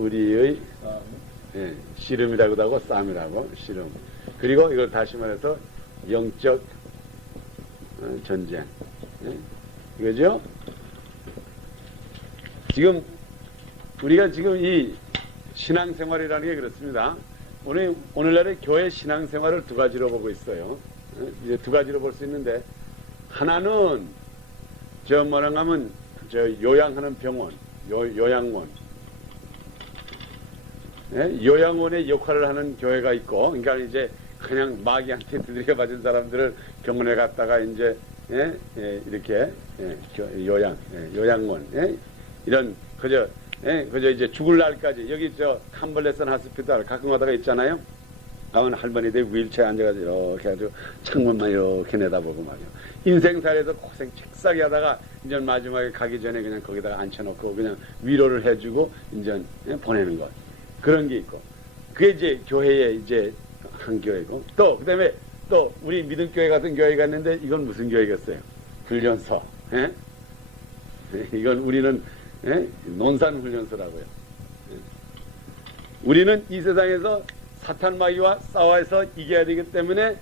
우리의 씨름이라고도 하고 싸움이라고 씨름. 그리고 이걸 다시 말해서 영적 전쟁. 이거죠? 지금 우리가 지금 이 신앙생활이라는 게 그렇습니다. 오늘날의 교회 신앙생활을 두 가지로 보고 있어요. 이제 두 가지로 볼 수 있는데, 하나는 저 뭐라 하면 저 요양하는 병원, 요양원, 요양원의 역할을 하는 교회가 있고, 그러니까 이제 그냥 마귀한테 두드려 맞은 사람들을 병원에 갔다가 이제 이렇게 요양원, 이런 그저 이제 죽을 날까지 여기 저 캄벌레슨 하스피탈 가끔 가다가 있잖아요. 가면 할머니들 휠체어에 앉아가지고 이렇게 아주 창문만 이렇게 내다보고 말이요. 인생살이에서 고생 책싸게 하다가 이제 마지막에 가기 전에 그냥 거기다가 앉혀놓고 그냥 위로를 해주고 이제 보내는 것. 그런 게 있고. 그게 이제 교회의 이제 한 교회고. 또 그다음에 또 우리 믿음교회 같은 교회가 있는데 이건 무슨 교회겠어요? 훈련소. 이건 우리는 논산훈련소라고요. 우리는 이 세상에서 사탄 마귀와 싸워서 이겨야 되기 때문에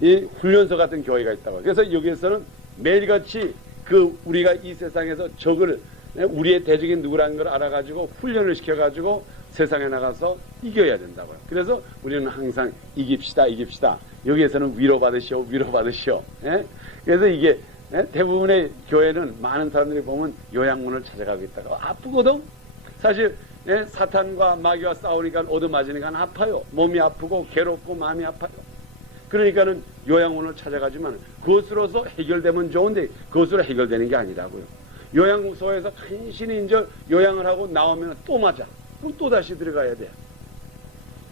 이 훈련소 같은 교회가 있다고. 그래서 여기에서는 매일같이 그 우리가 이 세상에서 적을 우리의 대적인 누구라는 걸 알아가지고 훈련을 시켜가지고 세상에 나가서 이겨야 된다고요. 그래서 우리는 항상 이깁시다. 여기에서는 위로받으시오. 그래서 이게 대부분의 교회는 많은 사람들이 보면 요양원을 찾아가고 있다고. 아프거든. 사실 사탄과 마귀와 싸우니까 얻어맞으니까 아파요. 몸이 아프고 괴롭고 마음이 아파요. 그러니까는 요양원을 찾아가지만 그것으로서 해결되면 좋은데 그것으로 해결되는 게 아니라고요. 요양소에서 간신히 이제 요양을 하고 나오면 또 맞아. 그럼 또 다시 들어가야 돼.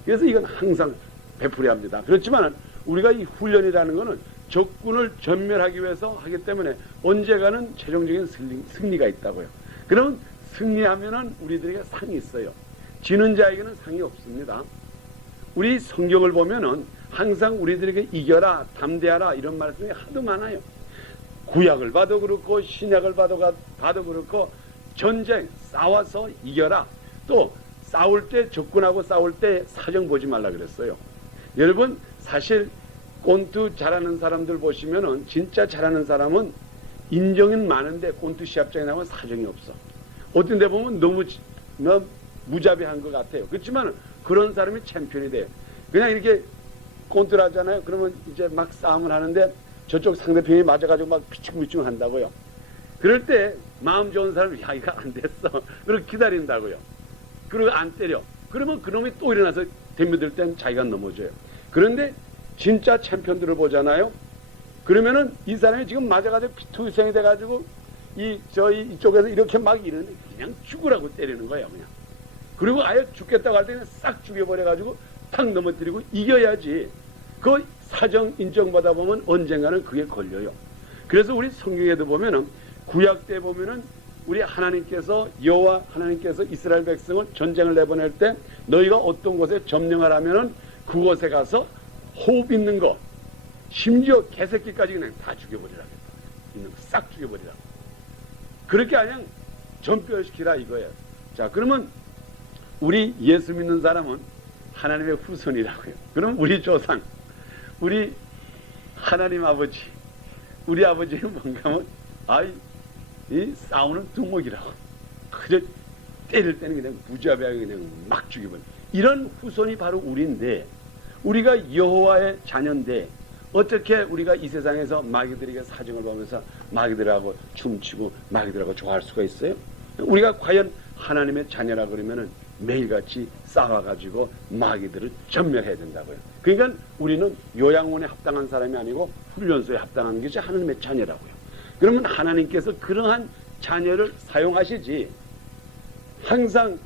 그래서 이건 항상 베풀어야 합니다. 그렇지만 우리가 이 훈련이라는 거는 적군을 전멸하기 위해서 하기 때문에 언제가는 최종적인 승리가 있다고요. 그러면 승리하면은 우리들에게 상이 있어요. 지는 자에게는 상이 없습니다. 우리 성경을 보면은 항상 우리들에게 이겨라, 담대하라 이런 말씀이 하도 많아요. 구약을 봐도 그렇고 신약을 봐도 그렇고 전쟁 싸워서 이겨라. 또 싸울 때 적군하고 싸울 때 사정 보지 말라 그랬어요. 여러분 사실 꼰투 잘하는 사람들 보시면은 진짜 잘하는 사람은 인정은 많은데 꼰투 시합장에 나오면 사정이 없어. 어떤 데 보면 너무 무자비한 것 같아요. 그렇지만 그런 사람이 챔피언이 돼요. 그냥 이렇게 꼰투를 하잖아요. 그러면 이제 막 싸움을 하는데 저쪽 상대편이 맞아가지고 막 피칭피칭 한다고요. 그럴 때 마음 좋은 사람은 야 이거 안 됐어. 그리고 기다린다고요. 그리고 안 때려. 그러면 그놈이 또 일어나서 덤벼들 땐 자기가 넘어져요. 그런데 진짜 챔피언들을 보잖아요. 그러면은 이 사람이 지금 맞아가지고 피투성이 돼가지고 이쪽에서 이렇게 막 이러는데 그냥 죽으라고 때리는 거예요, 그냥. 그리고 아예 죽겠다고 할 때는 싹 죽여버려가지고 탁 넘어뜨리고 이겨야지. 그 사정 인정받아 보면 언젠가는 그게 걸려요. 그래서 우리 성경에도 보면은 구약 때 보면은 우리 하나님께서 여호와 하나님께서 이스라엘 백성을 전쟁을 내보낼 때 너희가 어떤 곳에 점령하라면은 그곳에 가서 호흡 있는 거 심지어 개새끼까지 그냥 다 죽여버리라고 있는 거 싹 죽여버리라고. 그렇게 그냥 전뼈시키라 이거예요. 자 그러면 우리 예수 믿는 사람은 하나님의 후손이라고요. 그럼 우리 조상 우리 하나님 아버지 우리 아버지는 뭔가 하면 이 싸우는 두목이라고. 그저 때릴 때는 그냥 무자비하게 그냥 막 죽여버려. 이런 후손이 바로 우리인데 우리가 여호와의 자녀인데 어떻게 우리가 이 세상에서 마귀들에게 사정을 보면서 마귀들하고 춤추고 마귀들하고 좋아할 수가 있어요? 우리가 과연 하나님의 자녀라 그러면은 매일같이 싸워가지고 마귀들을 전멸해야 된다고요. 그러니까 우리는 요양원에 합당한 사람이 아니고 훈련소에 합당한 것이 하나님의 자녀라고요. 그러면 하나님께서 그러한 자녀를 사용하시지 항상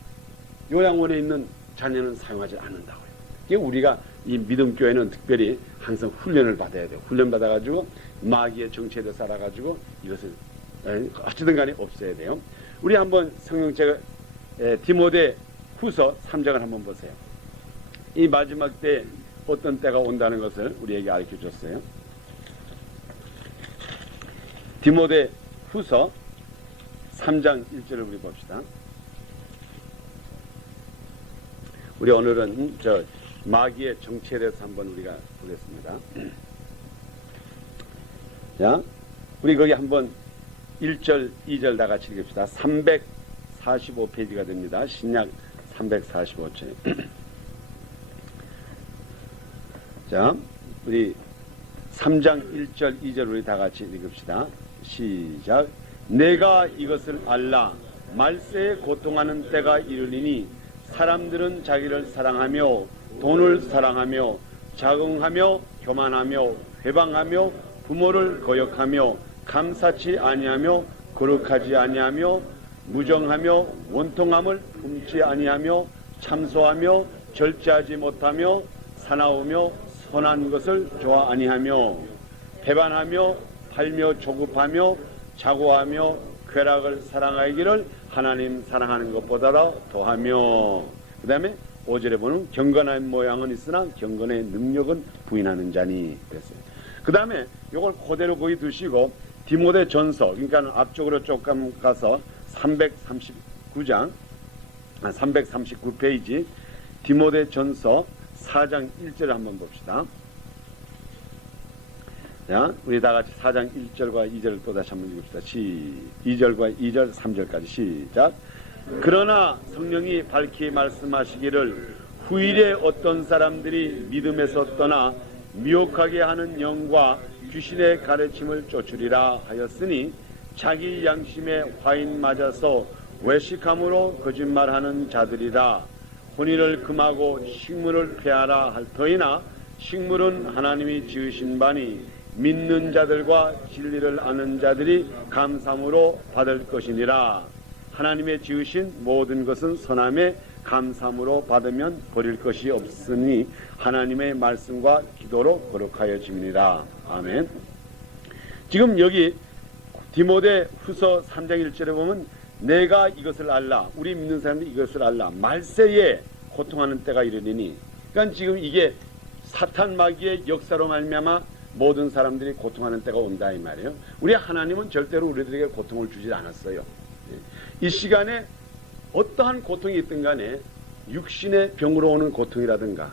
요양원에 있는 자녀는 사용하지 않는다고요. 우리가 이 믿음교회는 특별히 항상 훈련을 받아야 돼요. 훈련 받아가지고 마귀의 정체에 살아가지고 이것을 어찌든 간에 없애야 돼요. 우리 한번 성경책 디모데 후서 3장을 한번 보세요. 이 마지막 때 어떤 때가 온다는 것을 우리에게 알려줬어요. 디모데 후서 3장 1절을 우리 봅시다. 우리 오늘은 저 마귀의 정체에 대해서 한번 우리가 보겠습니다. 자, 우리 거기 한번 1절, 2절 다 같이 읽읍시다. 345페이지가 됩니다. 신약 345쪽. 자, 우리 3장 1절, 2절 우리 다 같이 읽읍시다. 시작. 내가 이것을 알라. 말세에 고통하는 때가 이르리니 사람들은 자기를 사랑하며 돈을 사랑하며 자긍하며 교만하며 회방하며 부모를 거역하며 감사치 아니하며 거룩하지 아니하며 무정하며 원통함을 품지 아니하며 참소하며 절제하지 못하며 사나우며 선한 것을 좋아 아니하며 배반하며 팔며 조급하며 자고하며 쾌락을 사랑하기를 하나님 사랑하는 것보다 더하며, 그 다음에 5절에 보면 경건한 모양은 있으나 경건의 능력은 부인하는 자니 그랬어요. 그 다음에 이걸 그대로 거기 두시고 디모데 전서, 그러니까 앞쪽으로 조금 가서 339장 339페이지 디모데 전서 4장 1절 한번 봅시다. 자, 우리 다 같이 4장 1절과 2절을 또 다시 한번 읽읍시다. 2절과 2절, 3절까지 시작. 그러나 성령이 밝히 말씀하시기를 후일에 어떤 사람들이 믿음에서 떠나 미혹하게 하는 영과 귀신의 가르침을 쫓으리라 하였으니 자기 양심에 화인 맞아서 외식함으로 거짓말하는 자들이라. 혼인을 금하고 식물을 폐하라 할 터이나 식물은 하나님이 지으신 바니 믿는 자들과 진리를 아는 자들이 감사함으로 받을 것이니라. 하나님의 지으신 모든 것은 선함에 감사함으로 받으면 버릴 것이 없으니 하나님의 말씀과 기도로 거룩하여짐이니라. 아멘. 지금 여기 디모데 후서 3장 1절에 보면 내가 이것을 알라. 우리 믿는 사람들이 이것을 알라. 말세에 고통하는 때가 이르리니. 그러니까 지금 이게 사탄 마귀의 역사로 말미암아 모든 사람들이 고통하는 때가 온다 이 말이에요. 우리 하나님은 절대로 우리들에게 고통을 주지 않았어요. 이 시간에 어떠한 고통이 있든 간에 육신의 병으로 오는 고통이라든가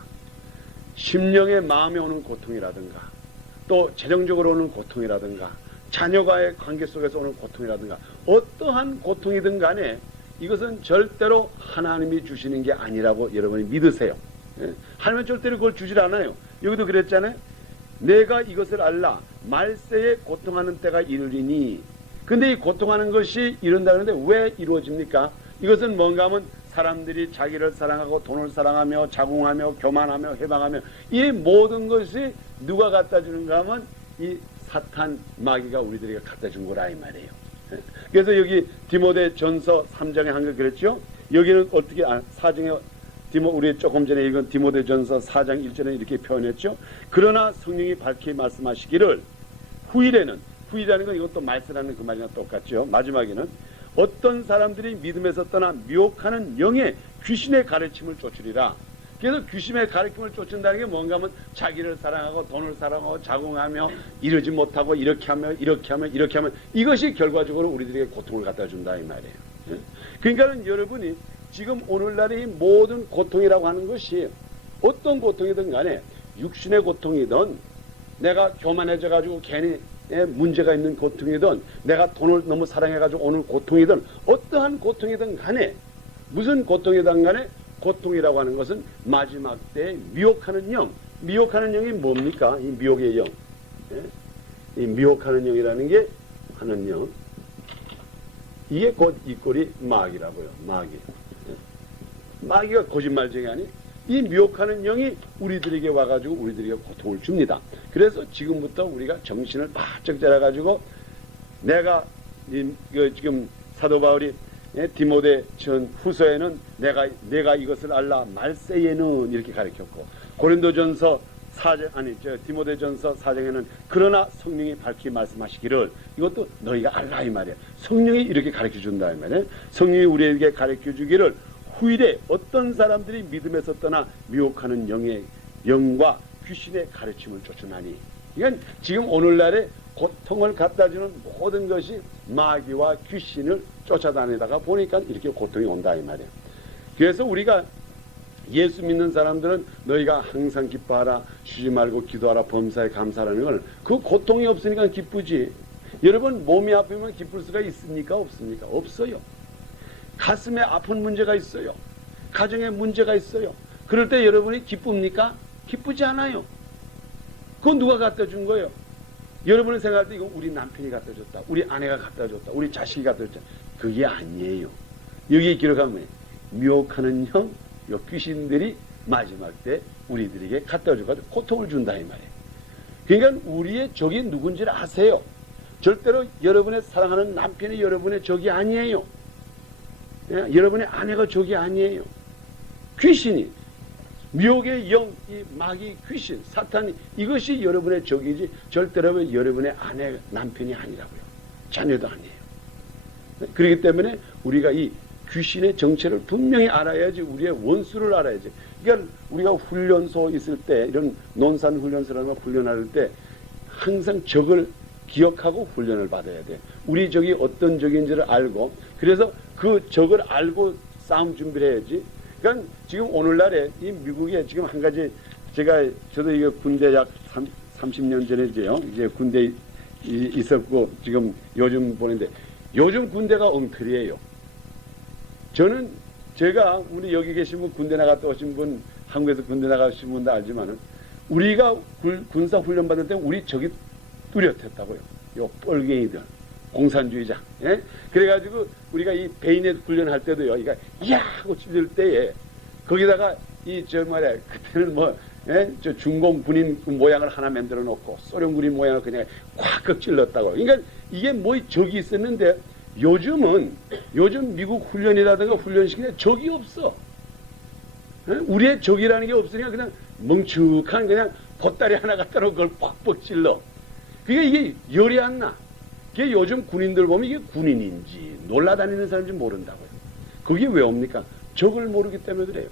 심령의 마음에 오는 고통이라든가 또 재정적으로 오는 고통이라든가 자녀와의 관계 속에서 오는 고통이라든가 어떠한 고통이든 간에 이것은 절대로 하나님이 주시는 게 아니라고 여러분이 믿으세요. 하나님은 절대로 그걸 주질 않아요. 여기도 그랬잖아요. 내가 이것을 알라. 말세에 고통하는 때가 이르리니. 근데 이 고통하는 것이 이룬다 그러는데 왜 이루어집니까? 이것은 뭔가 하면 사람들이 자기를 사랑하고 돈을 사랑하며 자궁하며 교만하며 해방하며 이 모든 것이 누가 갖다 주는가 하면 이 사탄 마귀가 우리들에게 갖다 준 거라 이 말이에요. 그래서 여기 디모데 전서 3장에 한 거 그랬죠? 여기는 어떻게 4장에 우리 조금 전에 읽은 디모데 전서 4장 1절에 이렇게 표현했죠. 그러나 성령이 밝히 말씀하시기를 후일에는, 후일이라는 건 이것도 말세라는 그 말이랑 똑같죠. 마지막에는 어떤 사람들이 믿음에서 떠나 미혹하는 영의 귀신의 가르침을 쫓으리라. 그래서 귀신의 가르침을 쫓는다는 게 뭔가 하면 자기를 사랑하고 돈을 사랑하고 자궁하며 이러지 못하고 이렇게 하면 이것이 결과적으로 우리들에게 고통을 갖다 준다 이 말이에요. 그러니까 여러분이 지금 오늘날의 모든 고통이라고 하는 것이 어떤 고통이든 간에 육신의 고통이든 내가 교만해져 가지고 괜히 문제가 있는 고통이든 내가 돈을 너무 사랑해가지고 오는 고통이든 어떠한 고통이든 간에 무슨 고통이든 간에 고통이라고 하는 것은 마지막 때에 미혹하는 영. 미혹하는 영이 뭡니까? 이 미혹의 영. 이 미혹하는 영이라는 게 하는 영. 이게 곧 이 꼴이 마귀라고요. 마귀. 마귀가 거짓말쟁이 아니? 이 미혹하는 영이 우리들에게 와가지고 우리들에게 고통을 줍니다. 그래서 지금부터 우리가 정신을 바짝 차려가지고 내가 지금 사도 바울이 디모데 전 후서에는 내가 이것을 알라 말세에는 이렇게 가르쳤고 고린도전서 4장 디모데전서 4장에는 그러나 성령이 밝히 말씀하시기를 이것도 너희가 알라 이 말이야. 성령이 이렇게 가르쳐 준다 이 말이야. 성령이 우리에게 가르쳐 주기를 후일에 어떤 사람들이 믿음에서 떠나 미혹하는 영과 귀신의 가르침을 쫓으나니. 이건 지금 오늘날에 고통을 갖다 주는 모든 것이 마귀와 귀신을 쫓아다니다가 보니까 이렇게 고통이 온다 이 말이에요. 그래서 우리가 예수 믿는 사람들은 너희가 항상 기뻐하라, 쉬지 말고 기도하라, 범사에 감사하라는 건 그 고통이 없으니까 기쁘지. 여러분 몸이 아프면 기쁠 수가 있습니까? 없습니까? 없어요. 가슴에 아픈 문제가 있어요. 가정에 문제가 있어요. 그럴 때 여러분이 기쁩니까? 기쁘지 않아요. 그건 누가 갖다 준 거예요? 여러분이 생각할 때 이거 우리 남편이 갖다 줬다, 우리 아내가 갖다 줬다, 우리 자식이 갖다 줬다. 그게 아니에요. 여기에 기록하면 미혹하는 형, 요 귀신들이 마지막 때 우리들에게 갖다 줘가지고 고통을 준다 이 말이에요. 그러니까 우리의 적이 누군지를 아세요. 절대로 여러분의 사랑하는 남편이 여러분의 적이 아니에요. 여러분의 아내가 적이 아니에요. 귀신이, 미혹의 영, 이 마귀, 귀신, 사탄이, 이것이 여러분의 적이지 절대로 여러분의 아내, 남편이 아니라고요. 자녀도 아니에요. 그렇기 때문에 우리가 이 귀신의 정체를 분명히 알아야지, 우리의 원수를 알아야지. 그러니까 우리가 훈련소 있을 때, 이런 논산 훈련소라는 걸 훈련할 때 항상 적을 기억하고 훈련을 받아야 돼. 우리 적이 어떤 적인지를 알고, 그래서 그 적을 알고 싸움 준비를 해야지. 그러니까 지금 오늘날에 이 미국에 지금 한 가지, 저도 이거 군대 약 30년 전에죠. 이제 군대 있었고 지금 요즘 보는데, 요즘 군대가 엉터리예요. 제가 우리 여기 계신 분, 군대 나갔다 오신 분, 한국에서 군대 나가신 분도 알지만은, 우리가 군사 훈련 받을 때 우리 적이 뚜렷했다고요. 요 뻘갱이들, 공산주의자. 예? 그래가지고 우리가 이 베이넷 훈련할 때도요, 이가 야 하고 찔릴 때에 거기다가 그때는 저 중공 군인 모양을 하나 만들어 놓고 소련 군인 모양을 그냥 콱 찔렀다고. 그러니까 이게 뭐 적이 있었는데, 요즘 미국 훈련이라든가 훈련시키는데 적이 없어. 우리의 적이라는 게 없으니까 그냥 멍축한 그냥 보따리 하나 갖다 놓고 그걸 팍팍 찔러. 그게 이게 열이 안 나. 그게 요즘 군인들 보면 이게 군인인지 놀라다니는 사람인지 모른다고요. 그게 왜 옵니까? 적을 모르기 때문에 그래요.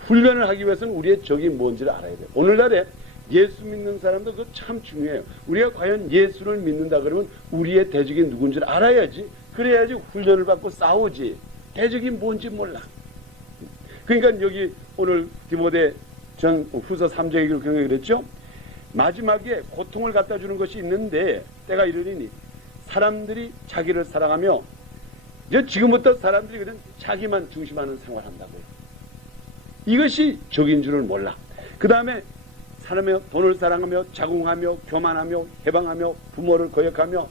훈련을 하기 위해서는 우리의 적이 뭔지를 알아야 돼요. 오늘날에 예수 믿는 사람도 그거 참 중요해요. 우리가 과연 예수를 믿는다 그러면 우리의 대적이 누군지를 알아야지. 그래야지 훈련을 받고 싸우지. 대적이 뭔지 몰라. 그러니까 여기 오늘 디모데 전 후서 3장에 그렇게 그랬죠. 마지막에 고통을 갖다 주는 것이 있는데 때가 이르리니 사람들이 자기를 사랑하며, 이제 지금부터 사람들이 그냥 자기만 중심하는 생활을 한다고요. 이것이 적인 줄을 몰라. 그 다음에 사람의 돈을 사랑하며 자궁하며 교만하며 해방하며 부모를 거역하며,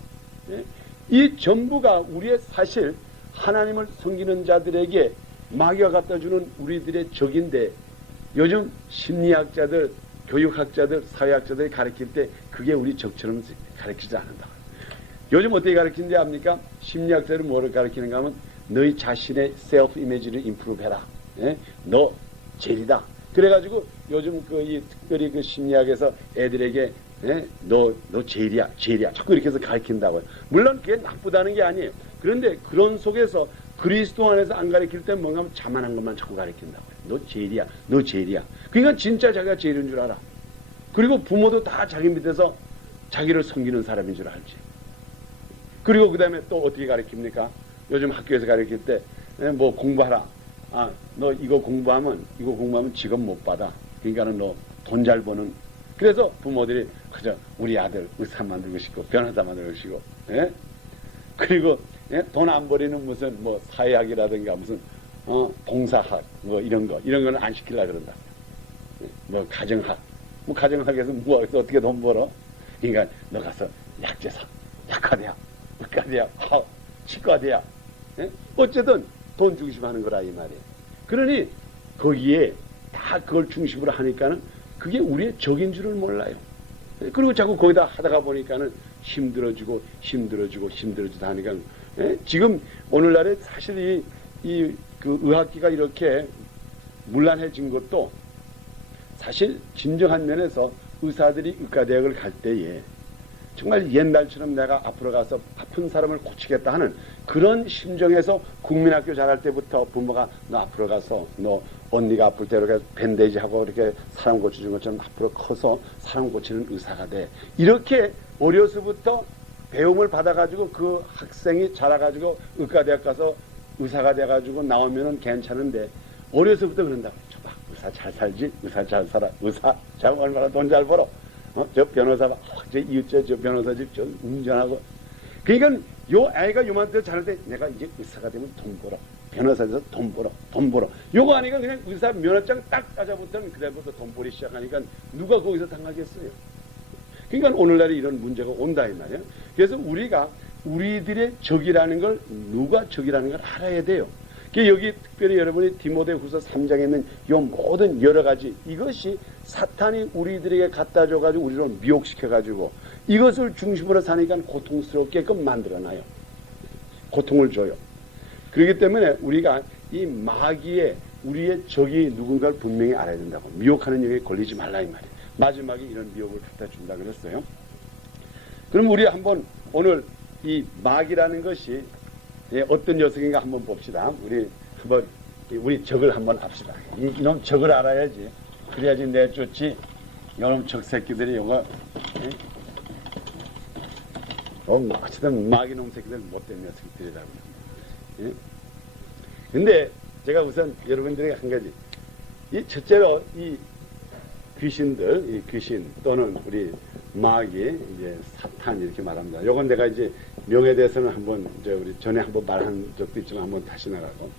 이 전부가 우리의 사실 하나님을 섬기는 자들에게 마귀가 갖다 주는 우리들의 적인데, 요즘 심리학자들, 교육학자들, 사회학자들이 가르칠 때 그게 우리 적처럼 가르치지 않는다. 요즘 어떻게 가르치는지 압니까? 심리학자들은 뭐를 가르치는가 하면 너희 자신의 셀프 이미지를 임프루브해라. 너 제일이다. 그래가지고 요즘 이 특별히 그 심리학에서 애들에게 너 제일이야. 자꾸 이렇게 해서 가르친다고요. 물론 그게 나쁘다는 게 아니에요. 그런데 그런 속에서 그리스도 안에서 안 가르칠 때 뭔가 하면 자만한 것만 자꾸 가르친다고요. 너 제일이야. 그러니까 진짜 자기가 제일인 줄 알아. 그리고 부모도 다 자기 밑에서 자기를 섬기는 사람인 줄 알지. 그리고 그 다음에 또 어떻게 가르칩니까? 요즘 학교에서 가르칠 때 뭐 공부하라. 너 이거 공부하면 직업 못 받아. 그러니까는 너 돈 잘 버는. 그래서 부모들이 그저 우리 아들 의사 만들고 싶고 변호사 만들고 싶고, 그리고 돈 안 버리는 무슨 뭐 사회학이라든가 무슨 동사학 뭐 이런 거는 안 시키려고 그런다. 뭐 가정학, 가정학에서 뭐해서 어떻게 돈 벌어? 그러니까 너 가서 약재사, 약화대학, 의과대학, 치과대학, 어쨌든 돈 중심하는 거라 이 말이에요. 그러니 거기에 다 그걸 중심으로 하니까는 그게 우리의 적인 줄을 몰라요. 그리고 자꾸 거기다 하다가 보니까는 힘들어지고 하니까, 지금 오늘날에 사실 그 의학기가 이렇게 문란해진 것도 사실 진정한 면에서 의사들이 의과대학을 갈 때에 정말 옛날처럼 내가 앞으로 가서 아픈 사람을 고치겠다 하는 그런 심정에서 국민학교 잘할 때부터 부모가 너 앞으로 가서 너 언니가 아플 때 이렇게 밴데이지 하고 이렇게 사람 고쳐준 것처럼 앞으로 커서 사람 고치는 의사가 돼. 이렇게 어려서부터 배움을 받아가지고 그 학생이 자라가지고 의과대학 가서 의사가 돼가지고 나오면은 괜찮은데 어려서부터 그런다고. 저봐 의사 잘 살지, 의사 잘 살아, 의사 잘 얼마나 돈 잘 벌어, 저 변호사 봐, 저 이웃집 저 변호사 집 저 운전하고. 그러니까 요 아이가 요만큼 자랄 때 내가 이제 의사가 되면 돈 벌어, 변호사 돼서 돈 벌어, 돈 벌어. 요거 아니까 그냥 의사 면허장 딱 따자부터는 그때부터 돈 벌이 시작하니까 누가 거기서 당하겠어요. 그러니까 오늘날에 이런 문제가 온다 이 말이에요. 그래서 우리가 우리들의 적이라는 걸, 누가 적이라는 걸 알아야 돼요. 여기 특별히 여러분이 디모데후서 3장에 있는 이 모든 여러 가지, 이것이 사탄이 우리들에게 갖다 줘가지고 우리를 미혹시켜가지고 이것을 중심으로 사니까 고통스럽게끔 만들어놔요. 고통을 줘요. 그렇기 때문에 우리가 이 마귀의 우리의 적이 누군가를 분명히 알아야 된다고. 미혹하는 영에 걸리지 말라 이 말이에요. 마지막에 이런 미혹을 갖다 준다 그랬어요. 그럼 우리 한번 오늘 이 마귀라는 것이 어떤 녀석인가 한번 봅시다. 우리 한번 우리 적을 한번 합시다. 이놈 적을 알아야지. 그래야지 내쫓지. 이놈 적 새끼들이 이거 어쨌든 마귀놈 새끼들 못된 녀석들이라고요. 예? 근데 제가 우선 여러분들에게 한 가지, 이 첫째로 이 귀신들, 이 귀신 또는 우리 마귀, 이제 사탄 이렇게 말합니다. 요건 내가 이제 명에 대해서는 한번 이제 우리 전에 한번 말한 적도 있지만 한번 다시 나가고,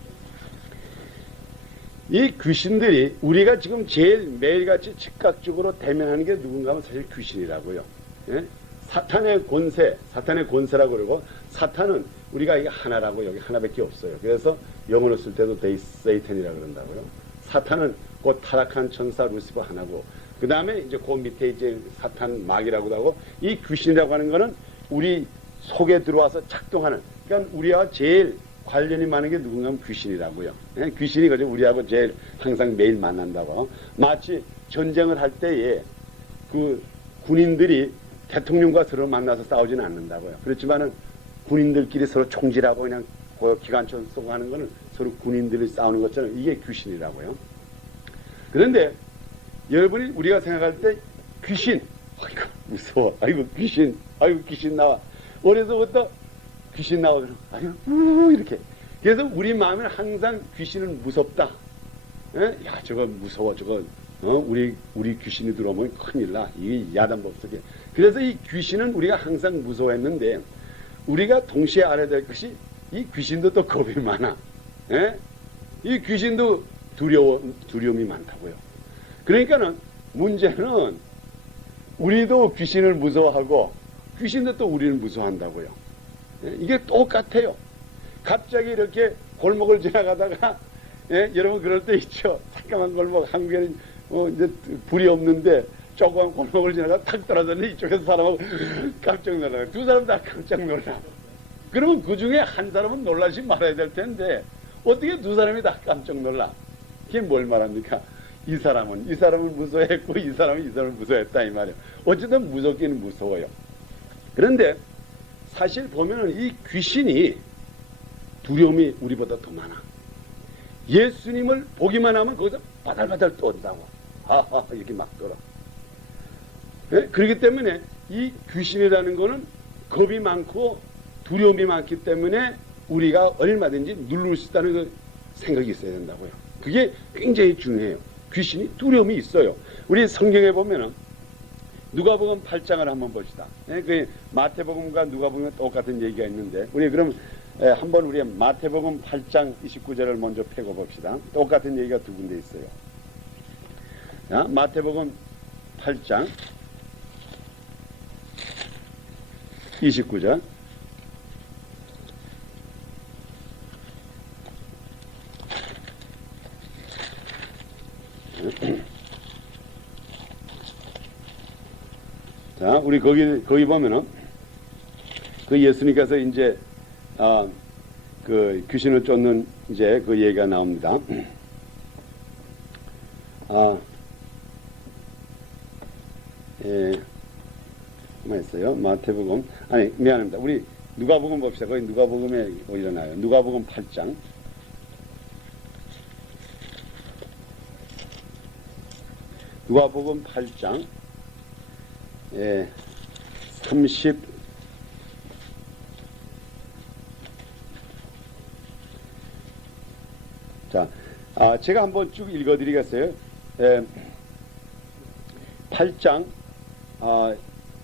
이 귀신들이 우리가 지금 제일 매일같이 즉각적으로 대면하는 게 누군가 하면 사실 귀신이라고요. 예? 사탄의 권세라고 그러고, 사탄은 우리가 이게 하나라고, 여기 하나밖에 없어요. 그래서 영어로 쓸 때도 세이탄이라고 그런다고요. 사탄은 그 타락한 천사 루시퍼 하나고, 그 다음에 이제 그 밑에 이제 사탄 마귀라고도 하고, 이 귀신이라고 하는 거는 우리 속에 들어와서 작동하는, 그러니까 우리와 제일 관련이 많은 게 누군가 하면 귀신이라고요. 예? 귀신이 그죠? 우리하고 제일 항상 매일 만난다고. 마치 전쟁을 할 때에 그 군인들이 대통령과 서로 만나서 싸우지는 않는다고요. 그렇지만은 군인들끼리 서로 총질하고 그냥 기관총 쏘고 하는 거는 서로 군인들이 싸우는 것처럼 이게 귀신이라고요. 그런데 여러분이 우리가 생각할 때 귀신, 아이고 무서워, 아이고 귀신 나와. 어려서부터 귀신 나와. 아이고 이렇게. 그래서 우리 마음에는 항상 귀신은 무섭다. 에? 야 저거 무서워, 저거 우리 귀신이 들어오면 큰일 나. 이게 야단법석에. 그래서 이 귀신은 우리가 항상 무서워했는데, 우리가 동시에 알아야 될 것이 이 귀신도 또 겁이 많아. 에? 이 귀신도 두려움이 많다고요. 그러니까는 문제는 우리도 귀신을 무서워하고 귀신도 또 우리를 무서워한다고요. 에? 이게 똑같아요. 갑자기 이렇게 골목을 지나가다가 여러분 그럴 때 있죠. 잠깐만 골목, 한국에는 이제 불이 없는데 조그만 골목을 지나가 탁 떨어졌는데 이쪽에서 사람하고 깜짝 놀라요. 두 사람 다 깜짝 놀라. 그러면 그 중에 한 사람은 놀라지 말아야 될 텐데 어떻게 두 사람이 다 깜짝 놀라? 그게 뭘 말합니까? 이 사람은 무서워했고 이 사람은 무서워했다 이 말이에요. 어쨌든 무섭기는 무서워요. 그런데 사실 보면은 이 귀신이 두려움이 우리보다 더 많아. 예수님을 보기만 하면 거기서 바달바달 떤다고. 하하 이렇게 막 돌아. 예? 그렇기 때문에 이 귀신이라는 거는 겁이 많고 두려움이 많기 때문에 우리가 얼마든지 누를 수 있다는 그 생각이 있어야 된다고요. 그게 굉장히 중요해요. 귀신이 두려움이 있어요. 우리 성경에 보면은 누가복음 8장을 한번 봅시다. 예? 그 마태복음과 누가복음은 똑같은 얘기가 있는데, 우리 그럼 한번 우리 마태복음 8장 29절을 먼저 펴고 봅시다. 똑같은 얘기가 두 군데 있어요. 자, 마태복음 8장 29절. 자, 우리 거기 보면은 그 예수님께서 이제 그 귀신을 쫓는 이제 그 얘기가 나옵니다. 뭐 있어요? 마태복음, 아니, 미안합니다. 우리 누가복음 봅시다. 거기 누가복음에 일어나요. 누가복음 8장. 누가복음 8장, 30, 자, 제가 한번 쭉 읽어드리겠어요. 8장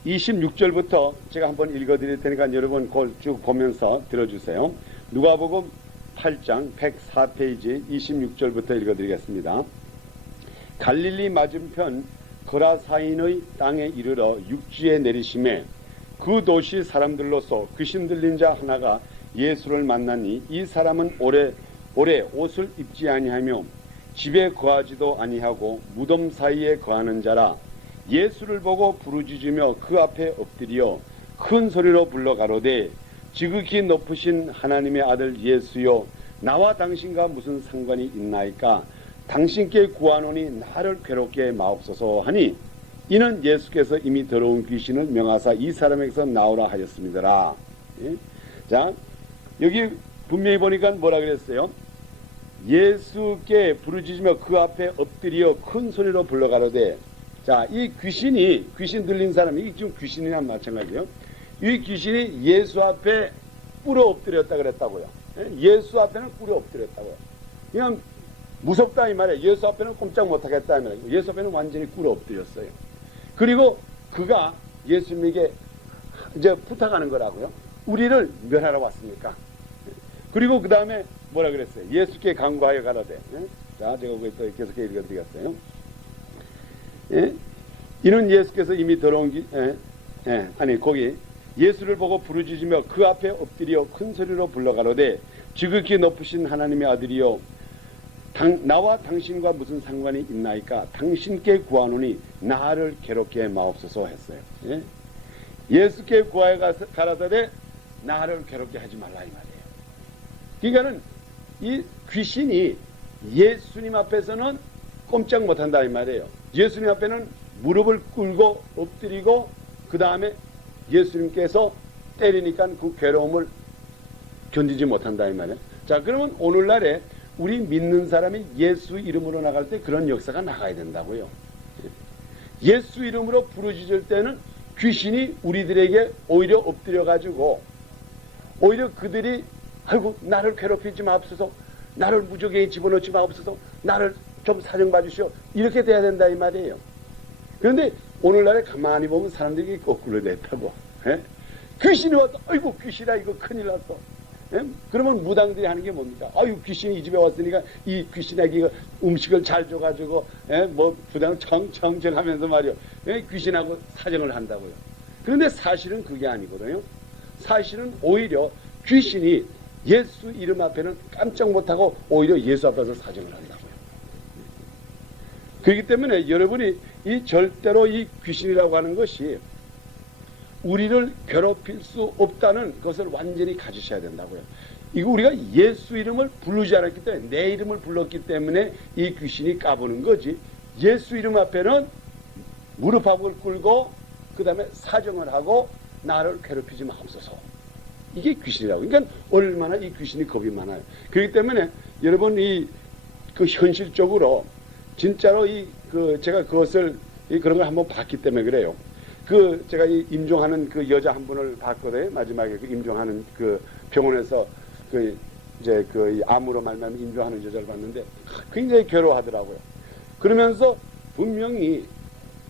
26절부터 제가 한번 읽어드릴 테니까 여러분 그걸 쭉 보면서 들어주세요. 누가복음 8장 104페이지 26절부터 읽어드리겠습니다. 갈릴리 맞은편 거라사인의 땅에 이르러 육지에 내리심에 그 도시 사람들로서 귀신 들린 자 하나가 예수를 만나니 이 사람은 오래 옷을 입지 아니하며 집에 거하지도 아니하고 무덤 사이에 거하는 자라. 예수를 보고 부르짖으며 그 앞에 엎드려 큰 소리로 불러 가로되 지극히 높으신 하나님의 아들 예수여, 나와 당신과 무슨 상관이 있나이까? 당신께 구하노니 나를 괴롭게 마옵소서 하니, 이는 예수께서 이미 더러운 귀신을 명하사 이 사람에게서 나오라 하였습니다라. 예? 자, 여기 분명히 보니까 뭐라 그랬어요? 예수께 부르짖으며 그 앞에 엎드려 큰 소리로 불러 가로되. 자, 이 귀신 들린 사람이, 이게 지금 귀신이랑 마찬가지예요. 이 귀신이 예수 앞에 꿇어 엎드렸다 그랬다고요. 예수 앞에는 꿇어 엎드렸다고요. 그냥 무섭다 이 말이에요. 예수 앞에는 꼼짝 못하겠다 이 말이에요. 예수 앞에는 완전히 꿇어 엎드렸어요. 그리고 그가 예수님에게 이제 부탁하는 거라고요. 우리를 멸하러 왔습니까? 그리고 그 다음에 뭐라 그랬어요? 예수께 간구하여 가라되. 자, 제가 거기 또 계속해 읽어드리겠어요. 예? 이는 예수께서 이미 더러운 거기 예수를 보고 부르짖으며 그 앞에 엎드려 큰 소리로 불러가로되 지극히 높으신 하나님의 아들이여, 나와 당신과 무슨 상관이 있나이까? 당신께 구하노니 나를 괴롭게 마옵소서 했어요. 예? 예수께 구하여 가라사대 나를 괴롭게 하지 말라 이 말이에요. 그러니까는 이 귀신이 예수님 앞에서는 꼼짝 못한다 이 말이에요. 예수님 앞에는 무릎을 꿇고 엎드리고 그 다음에 예수님께서 때리니까 그 괴로움을 견디지 못한다 이 말이에요. 자, 그러면 오늘날에 우리 믿는 사람이 예수 이름으로 나갈 때 그런 역사가 나가야 된다고요. 예수 이름으로 부르짖을 때는 귀신이 우리들에게 오히려 엎드려 가지고 오히려 그들이 아이고 나를 괴롭히지 마옵소서, 나를 무적에 집어넣지 마옵소서, 나를 좀 사정 봐주시오, 이렇게 돼야 된다 이 말이에요. 그런데 오늘날에 가만히 보면 사람들이 거꾸로 됐다고. 예? 귀신이 왔다. 아이고 귀신아 이거 큰일 났어. 예? 그러면 무당들이 하는 게 뭡니까? 아유 귀신이 이 집에 왔으니까 이 귀신에게 음식을 잘 줘가지고 뭐 부당 청청 하면서 말이요. 귀신하고 사정을 한다고요. 그런데 사실은 그게 아니거든요. 사실은 오히려 귀신이 예수 이름 앞에는 깜짝 못하고 오히려 예수 앞에서 사정을 한다고요. 그렇기 때문에 여러분이 이 절대로 이 귀신이라고 하는 것이 우리를 괴롭힐 수 없다는 것을 완전히 가지셔야 된다고요. 이거 우리가 예수 이름을 부르지 않았기 때문에, 내 이름을 불렀기 때문에 이 귀신이 까부는 거지, 예수 이름 앞에는 무릎팍을 꿇고 그 다음에 사정을 하고 나를 괴롭히지 마옵소서, 이게 귀신이라고. 그러니까 얼마나 이 귀신이 겁이 많아요. 그렇기 때문에 여러분 그 현실적으로 진짜로 제가 그것을 그런 걸 한번 봤기 때문에 그래요. 제가 임종하는 그 여자 한 분을 봤거든요. 마지막에 그 임종하는 그 병원에서 이 암으로 말미암아 임종하는 여자를 봤는데 굉장히 괴로워하더라고요. 그러면서 분명히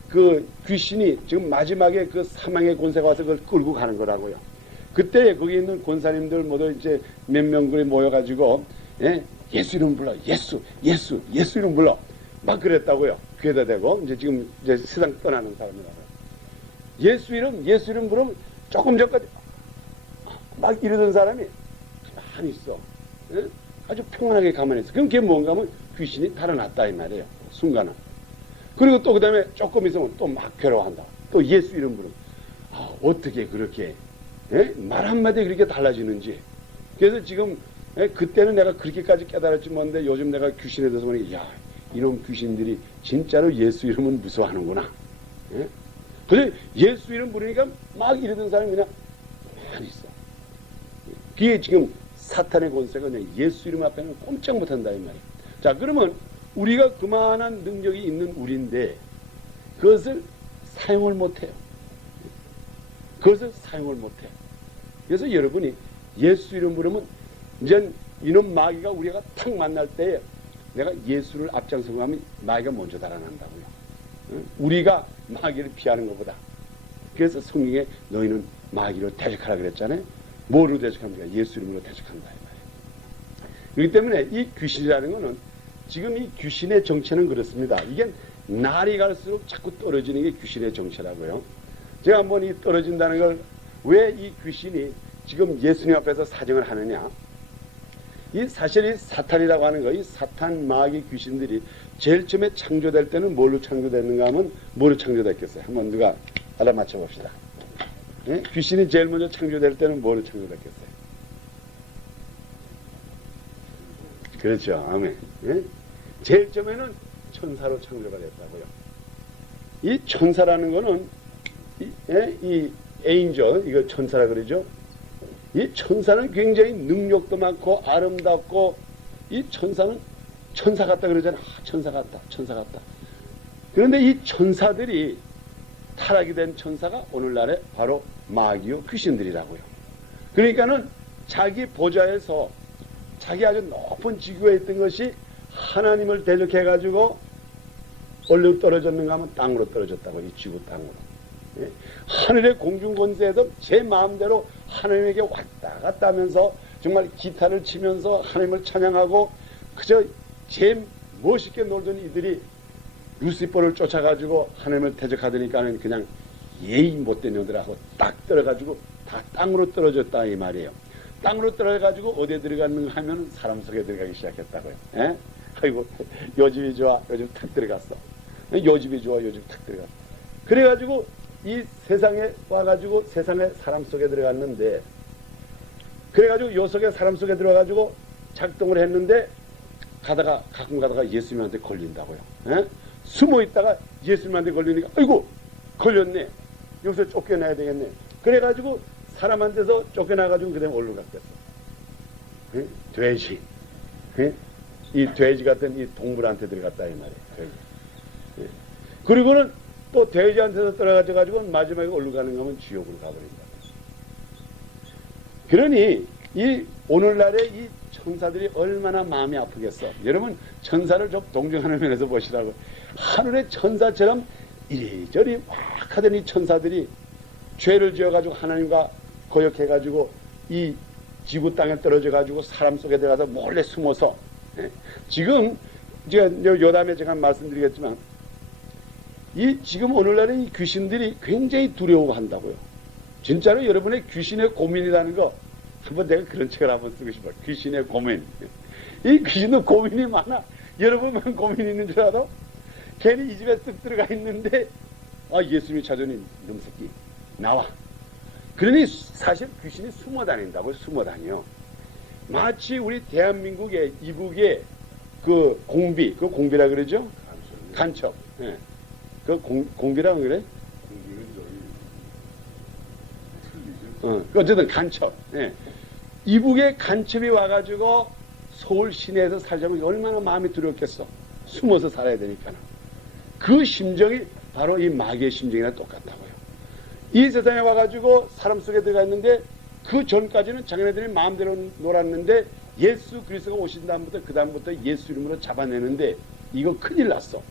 그 귀신이 지금 마지막에 그 사망의 권세가 와서 그걸 끌고 가는 거라고요. 그때 거기 있는 권사님들 모두 이제 몇 명들이 모여가지고 예수 이름 불러, 예수 이름 불러 막 그랬다고요. 귀에다 대고 이제 세상 떠나는 사람이라고요. 예수 이름 부르면 조금 전까지 막 이러던 사람이 가만히 있어. 아주 평안하게 가만히 있어. 그럼 그게 뭔가 하면 귀신이 달아났다 이 말이에요. 순간은. 그리고 또 그 다음에 조금 있으면 또 막 괴로워한다. 또 예수 이름 부르면 어떻게 그렇게 말 한마디에 그렇게 달라지는지. 그래서 지금 그때는 내가 그렇게까지 깨달았지 뭔데 요즘 내가 귀신에 대해서 보니 이런 귀신들이 진짜로 예수 이름은 무서워하는구나. 근데 예수 이름 부르니까 막 이러던 사람이 그냥 가만히 있어. 그게 지금 사탄의 권세가 그냥 예수 이름 앞에는 꼼짝 못한다 이 말이에요. 자, 그러면 우리가 그만한 능력이 있는 우리인데 그것을 사용을 못해요. 그것을 사용을 못해. 그래서 여러분이 예수 이름 부르면 이제 이놈 마귀가 우리가 탁 만날 때에 내가 예수를 앞장서고 하면 마귀가 먼저 달아난다고요. 우리가 마귀를 피하는 것보다. 그래서 성경에 너희는 마귀로 대적하라 그랬잖아요. 뭐로 대적합니까? 예수 이름으로 대적한다 이 말이에요. 그렇기 때문에 이 귀신이라는 것은 지금 이 귀신의 정체는 그렇습니다. 이게 날이 갈수록 자꾸 떨어지는 게 귀신의 정체라고요. 제가 한번 이 떨어진다는 걸 왜 이 귀신이 지금 예수님 앞에서 사정을 하느냐. 이 사실 이 사탄이라고 하는 거, 이 사탄, 마귀, 귀신들이 제일 처음에 창조될 때는 뭘로 창조됐는가 하면 뭐로 창조됐겠어요? 한번 누가 알아맞혀 봅시다. 예? 귀신이 제일 먼저 창조될 때는 뭐로 창조됐겠어요? 그렇죠. 아멘. 예? 제일 처음에는 천사로 창조가 됐다고요. 이 천사라는 거는 이 에인저, 이거 천사라 그러죠. 이 천사는 굉장히 능력도 많고 아름답고 이 천사는 천사 같다 그러잖아. 천사 같다, 천사 같다. 그런데 이 천사들이 타락이 된 천사가 오늘날에 바로 마귀요 귀신들이라고요. 그러니까는 자기 보좌에서 자기 아주 높은 지구에 있던 것이 하나님을 대적해가지고 어디로 떨어졌는가 하면 땅으로 떨어졌다고. 이 지구 땅으로. 예? 하늘의 공중권세에서 제 마음대로 하나님에게 왔다 갔다 하면서 정말 기타를 치면서 하나님을 찬양하고 그저 제 멋있게 놀던 이들이 루시퍼를 쫓아가지고 하나님을 대적하더니까는 그냥 예의 못된 녀들하고 딱 떨어가지고 다 땅으로 떨어졌다 이 말이에요. 땅으로 떨어져가지고 어디에 들어갔는가 하면 사람 속에 들어가기 시작했다고요. 예? 아이고 요집이 좋아, 요즘 탁 들어갔어. 요집이 좋아, 요즘 탁 들어갔어. 그래가지고 이 세상에 와가지고 세상에 사람 속에 들어갔는데, 그래가지고 요 속에 사람 속에 들어가가지고 작동을 했는데 가끔 가다가 예수님한테 걸린다고요. 에? 숨어 있다가 예수님한테 걸리니까 아이고 걸렸네. 여기서 쫓겨나야 되겠네. 그래가지고 사람한테서 쫓겨나가지고 그다음에 어디로 갔겠어? 에? 돼지. 에? 이 돼지 같은 이 동물한테 들어갔다 이 말이에요. 돼지. 에? 그리고는 또 돼지한테서 떨어져가지고 마지막에 어디로 가는가 하면 지옥으로 가버린다. 그러니 이 오늘날의 이 천사들이 얼마나 마음이 아프겠어. 여러분 천사를 좀 동정하는 면에서 보시라고. 하늘의 천사처럼 이리저리 막 하던 이 천사들이 죄를 지어가지고 하나님과 거역해가지고 이 지구 땅에 떨어져가지고 사람 속에 들어가서 몰래 숨어서, 지금 제가 요담에 제가 말씀드리겠지만 이 지금 오늘날의 이 귀신들이 굉장히 두려워한다고요. 진짜로 여러분의 귀신의 고민이라는 거 한번 내가 그런 책을 한번 쓰고 싶어요. 귀신의 고민. 이 귀신도 고민이 많아. 여러분만 고민이 있는 줄 알아? 괜히 이 집에 쓱 들어가 있는데 예수님이 찾아오니 놈 새끼 나와. 그러니 사실 귀신이 숨어 다닌다고. 숨어 다녀. 마치 우리 대한민국의 이북의 그 공비, 그 공비라 그러죠? 간첩. 예. 그 공비라고 그래? 어쨌든 간첩. 예. 이북의 간첩이 와가지고 서울 시내에서 살자면 얼마나 마음이 두렵겠어. 숨어서 살아야 되니까. 그 심정이 바로 이 마귀의 심정이랑 똑같다고요. 이 세상에 와가지고 사람 속에 들어가 있는데 그 전까지는 자기네들이 마음대로 놀았는데 예수 그리스도가 오신 다음부터 그 다음부터 예수 이름으로 잡아내는데 이거 큰일 났어.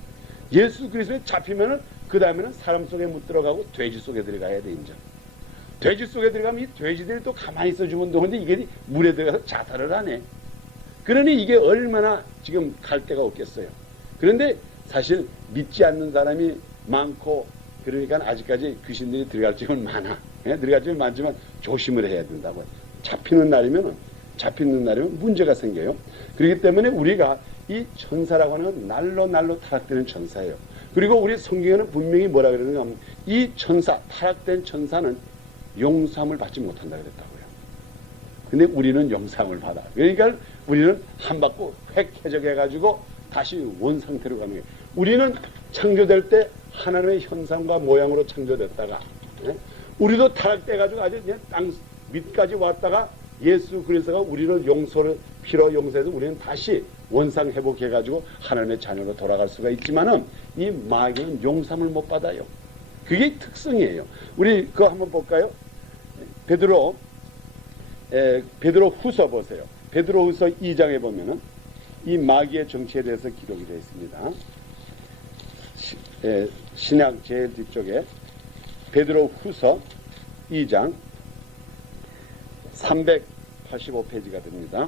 예수 그리스도에 잡히면은 그 다음에는 사람 속에 못 들어가고 돼지 속에 들어가야 돼. 인정. 돼지 속에 들어가면 이 돼지들이 또 가만히 있어주면 되는데 이게 물에 들어가서 자살을 하네. 그러니 이게 얼마나 지금 갈 데가 없겠어요. 그런데 사실 믿지 않는 사람이 많고 그러니까 아직까지 귀신들이 들어갈 집은 많아. 들어갈 집은 많지만 조심을 해야 된다고. 잡히는 날이면 문제가 생겨요. 그렇기 때문에 우리가 이 천사라고 하는 건 날로 타락되는 천사예요. 그리고 우리 성경에는 분명히 뭐라 그러는가 하면 이 천사, 타락된 천사는 용서함을 받지 못한다 그랬다고요. 근데 우리는 용서함을 받아. 그러니까 우리는 한 받고 획해적해가지고 다시 원상태로 가는 거예요. 우리는 창조될 때 하나님의 형상과 모양으로 창조됐다가, 우리도 타락돼가지고 아주 그냥 땅 밑까지 왔다가 예수 그리스도가 우리를 피로 용서해서 우리는 다시 원상 회복해가지고 하나님의 자녀로 돌아갈 수가 있지만은 이 마귀는 용서함을 못 받아요. 그게 특성이에요. 우리 그거 한번 볼까요? 베드로 후서 보세요. 베드로 후서 2장에 보면은 이 마귀의 정치에 대해서 기록이 되어 있습니다. 신약 제일 뒤쪽에 베드로 후서 2장 385페이지가 됩니다.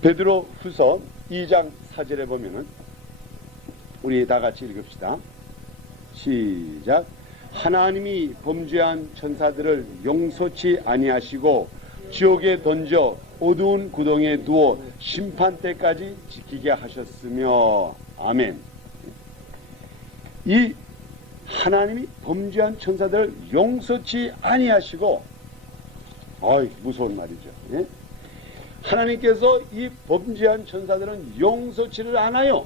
베드로 후서 2장 4절에 보면은 우리 다 같이 읽읍시다. 시작. 하나님이 범죄한 천사들을 용서치 아니하시고 지옥에 던져 어두운 구덩이에 두어 심판 때까지 지키게 하셨으며. 아멘. 이 하나님이 범죄한 천사들을 용서치 아니하시고, 무서운 말이죠. 예? 하나님께서 이 범죄한 천사들은 용서치를 않아요.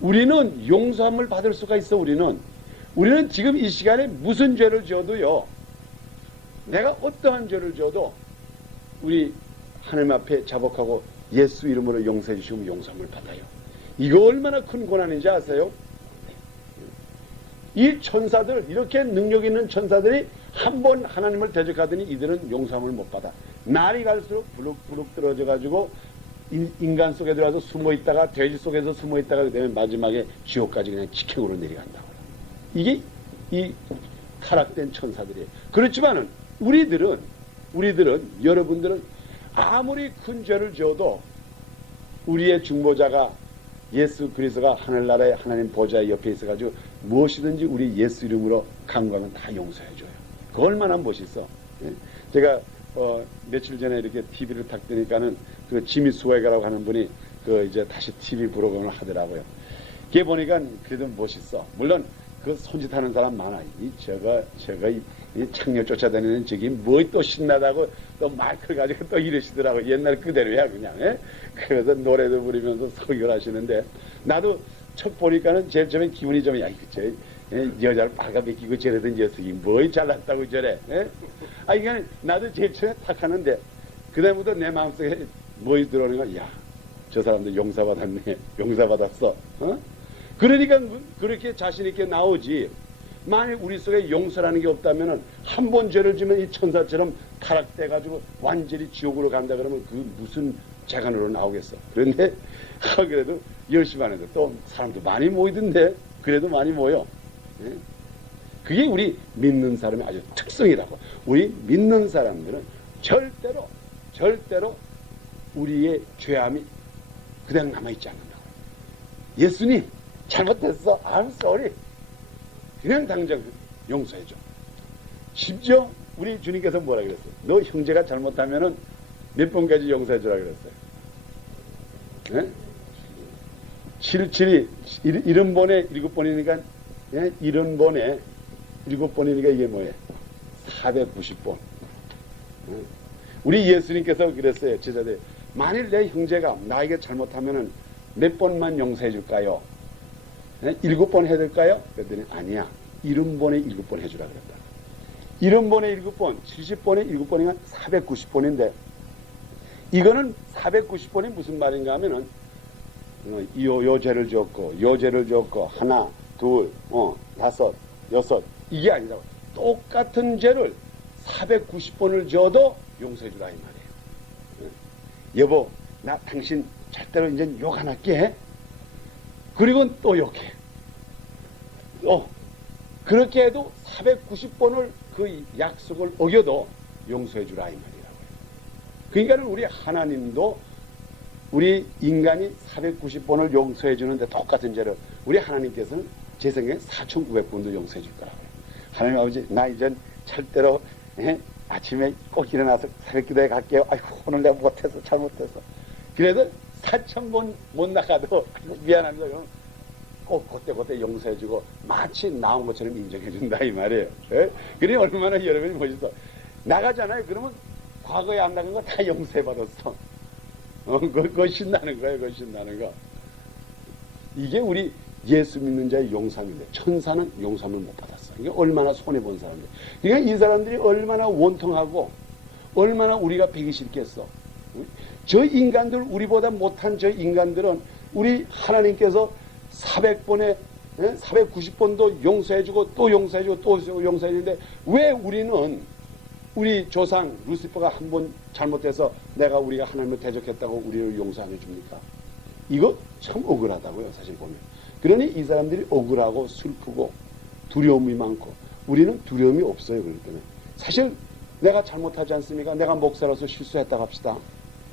우리는 용서함을 받을 수가 있어. 우리는 지금 이 시간에 무슨 죄를 지어도요, 내가 어떠한 죄를 지어도 우리 하나님 앞에 자복하고 예수 이름으로 용서해 주시면 용서함을 받아요. 이거 얼마나 큰 고난인지 아세요? 이 천사들, 이렇게 능력 있는 천사들이 한 번 하나님을 대적하더니 이들은 용서함을 못 받아. 날이 갈수록 부룩부룩 떨어져 가지고 인간 속에 들어가서 숨어 있다가 돼지 속에서 숨어 있다가 그다음에 마지막에 지옥까지 그냥 직행으로 내려간다고. 이게 이 타락된 천사들이에요. 그렇지만은 우리들은 여러분들은 아무리 큰 죄를 지어도 우리의 중보자가 예수 그리스도가 하늘나라의 하나님 보좌 옆에 있어가지고 무엇이든지 우리 예수 이름으로 간구하면 다 용서해줘요. 그 얼마나 멋있어. 제가 며칠 전에 이렇게 TV를 탁 뜨니까는 그 지미 스웨거라고 하는 분이 그 이제 다시 TV 프로그램을 하더라고요. 걔 보니까 그래도 멋있어. 물론 그 손짓하는 사람 많아. 이 창녀 쫓아다니는 저기 뭐 또 신나다고 또 마이크를 가지고 또 이러시더라고. 옛날 그대로야 그냥. 예? 그래서 노래도 부르면서 설교를 하시는데 나도 첫 보니까는 제일 처음에 기분이 좀 그쵸. 여자를 빨가벗기고 저러던 녀석이 뭐 잘났다고 저래. 예? 그러니까 나도 제일 처음에 탁 하는데 그다음부터 내 마음속에 뭐 들어오는 거야. 야, 저 사람도 용서받았네. 용서받았어. 그러니까 그렇게 자신 있게 나오지. 만약 우리 속에 용서라는 게 없다면은 한 번 죄를 지면 이 천사처럼 타락돼가지고 완전히 지옥으로 간다 그러면 그 무슨 재간으로 나오겠어. 그런데 그래도 열심히 하는데 또 사람도 많이 모이던데 그래도 많이 모여. 예? 그게 우리 믿는 사람의 아주 특성이라고. 우리 믿는 사람들은 절대로 우리의 죄함이 그냥 남아있지 않는다고. 예수님 잘못했어. I'm sorry. 그냥 당장 용서해줘. 심지어 우리 주님께서 뭐라 그랬어요? 너 형제가 잘못하면은 몇 번까지 용서해주라 그랬어요? 예? 7이 70번에 7번이니까, 예? 70번에 7번이니까 이게 뭐예요? 490번. 예? 우리 예수님께서 그랬어요. 제자들, 만일 내 형제가 나에게 잘못하면은 몇 번만 용서해 줄까요? 7번 해줄까요? 그랬더니 아니야. 70번에 7번 해주라 그랬다. 70번에 7번, 70번에 7번이면 490번인데 이거는 490번이 무슨 말인가 하면은 요 죄를 지었고 요 죄를 지었고 하나, 둘, 다섯, 여섯 이게 아니라 똑같은 죄를 490번을 지어도 용서해 주라 이 말이에요. 여보, 나 당신 절대로 이제 욕 안 할게. 그리고 또 욕해. 그렇게 해도 490번을 그 약속을 어겨도 용서해 주라 이 말이라고요. 그러니까 우리 하나님도 우리 인간이 490번을 용서해 주는데 똑같은 죄를 우리 하나님께서는 제 생각에 4,900번도 용서해 줄 거라고요. 하나님 아버지, 나 이젠 절대로 아침에 꼭 일어나서 새벽기도에 갈게요. 아이고, 오늘 내가 못해서 잘못해서. 그래도 4,000번 못 나가도 미안합니다. 그러면 꼭 그때 용서해주고 마치 나온 것처럼 인정해준다 이 말이에요. 예? 그래 얼마나 여러분이 멋있어. 나가잖아요. 그러면 과거에 안 나간 거 다 용서해받았어. 그거 신나는 거예요. 그거 신나는 거. 이게 우리 예수 믿는 자의 용서인데 천사는 용서를 못 받았어. 이게 얼마나 손해본 사람들. 그러니까 이 사람들이 얼마나 원통하고 얼마나 우리가 배기 싫겠어. 저 인간들, 우리보다 못한 저 인간들은 우리 하나님께서 400번에 490번도 용서해주고 또 용서해주고 또 용서해주는데 왜 우리는 우리 조상 루시퍼가 한 번 잘못해서 우리가 하나님을 대적했다고 우리를 용서 안 해줍니까? 이거 참 억울하다고요, 사실 보면. 그러니 이 사람들이 억울하고 슬프고 두려움이 많고 우리는 두려움이 없어요. 그렇기 때문에 사실 내가 잘못하지 않습니까? 내가 목사로서 실수했다고 합시다.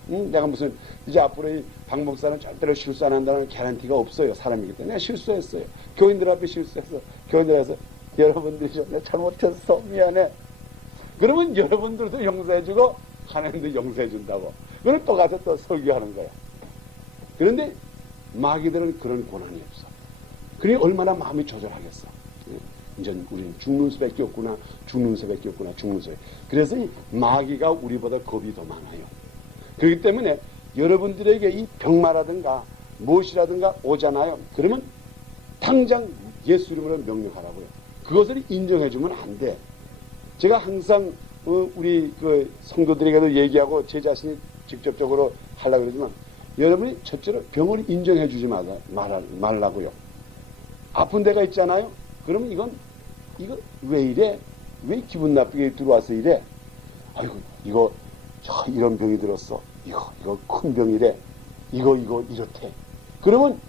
내가 무슨 이제 앞으로 이 박 목사는 절대로 실수 안 한다는 개런티가 없어요. 사람이기 때문에 내가 실수했어요. 교인들 앞에 실수했어. 교인들에서 여러분들이 내가 잘못했어. 미안해. 그러면 여러분들도 용서해주고 하나님도 용서해준다고. 그걸 또 가서 또 설교하는 거야. 그런데 마귀들은 그런 권한이 없어. 그러니 얼마나 마음이 조절하겠어. 이제 우리는 죽는 수밖에 없구나. 죽는 수밖에 없구나. 죽는 수. 그래서 이 마귀가 우리보다 겁이 더 많아요. 그렇기 때문에 여러분들에게 이 병마라든가 무엇이라든가 오잖아요. 그러면 당장 예수 이름으로 명령하라고요. 그것을 인정해주면 안 돼. 제가 항상 우리 그 성도들에게도 얘기하고 제 자신이 직접적으로 하려고 그러지만 여러분이 첫째로 병을 인정해주지 말라고요. 아픈 데가 있잖아요. 그러면 이거 왜 이래? 왜 기분 나쁘게 들어와서 이래? 아이고 이거 이런 병이 들었어. 이거 큰 병이래. 이거 이렇대. 그러면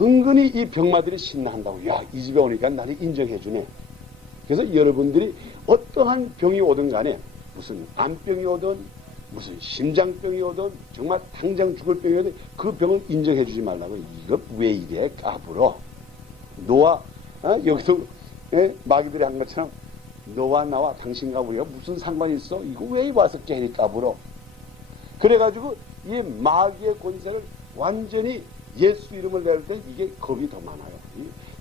은근히 이 병마들이 신나한다고. 야, 이 집에 오니까 나를 인정해주네. 그래서 여러분들이 어떠한 병이 오든 간에 무슨 암병이 오든 무슨 심장병이 오든 정말 당장 죽을 병이 오든 그 병을 인정해주지 말라고. 이거 왜 이래? 까불어. 너와 여기서 마귀들이 한 것처럼 너와 나와 당신과 우리가 무슨 상관이 있어? 이거 왜 와서 괜히 까불어? 그래가지고 이 마귀의 권세를 완전히 예수 이름을 내릴 때 이게 겁이 더 많아요.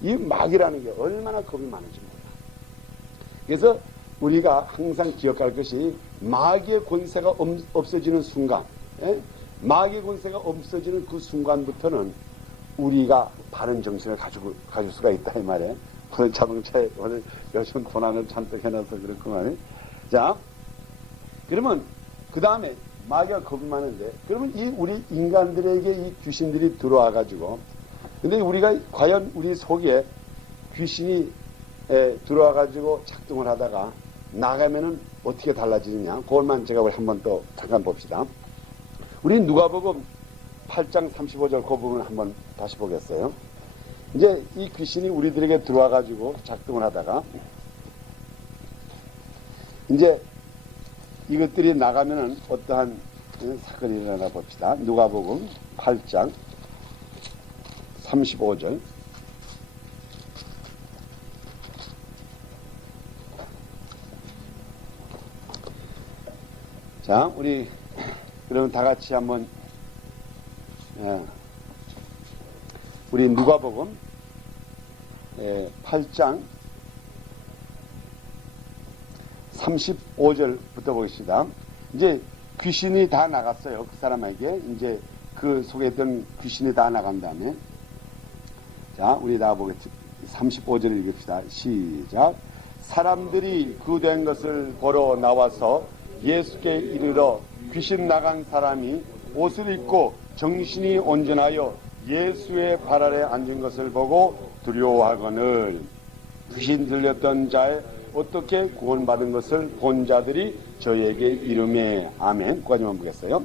이 마귀라는 게 얼마나 겁이 많은지 몰라. 그래서 우리가 항상 기억할 것이 마귀의 권세가 없어지는 순간, 마귀의 권세가 없어지는 그 순간부터는 우리가 바른 정신을 가질 수가 있다 이 말이에요. 오늘 자동차에 오늘 요즘 도난을 잔뜩 해놔서 그렇구만. 자, 그러면 그 다음에 마귀가 겁이 많은데, 그러면 우리 인간들에게 이 귀신들이 들어와 가지고, 근데 우리가 과연 우리 속에 귀신이 들어와 가지고 작동을 하다가 나가면은 어떻게 달라지느냐? 그것만 제가 우리 한번 또 잠깐 봅시다. 우리 누가복음 8장 35절 그 부분 한번 다시 보겠어요. 이제 이 귀신이 우리들에게 들어와 가지고 작동을 하다가 이제 이것들이 나가면은 어떠한 사건이 일어나 봅시다. 누가복음 8장 35절. 자, 우리 그러면 다 같이 한번 우리 누가복음 8장 35절부터 보겠습니다. 이제 귀신이 다 나갔어요. 그 사람에게 이제 그 속에 있던 귀신이 다 나간 다음에, 자, 우리 다 보겠습니다. 35절 읽읍시다. 시작. 사람들이 그 된 것을 보러 나와서 예수께 이르러 귀신 나간 사람이 옷을 입고 정신이 온전하여 예수의 발 아래 앉은 것을 보고 두려워하거늘 귀신 들렸던 자의 어떻게 구원받은 것을 본 자들이 저에게 이르매. 아멘. 그까지만 보겠어요.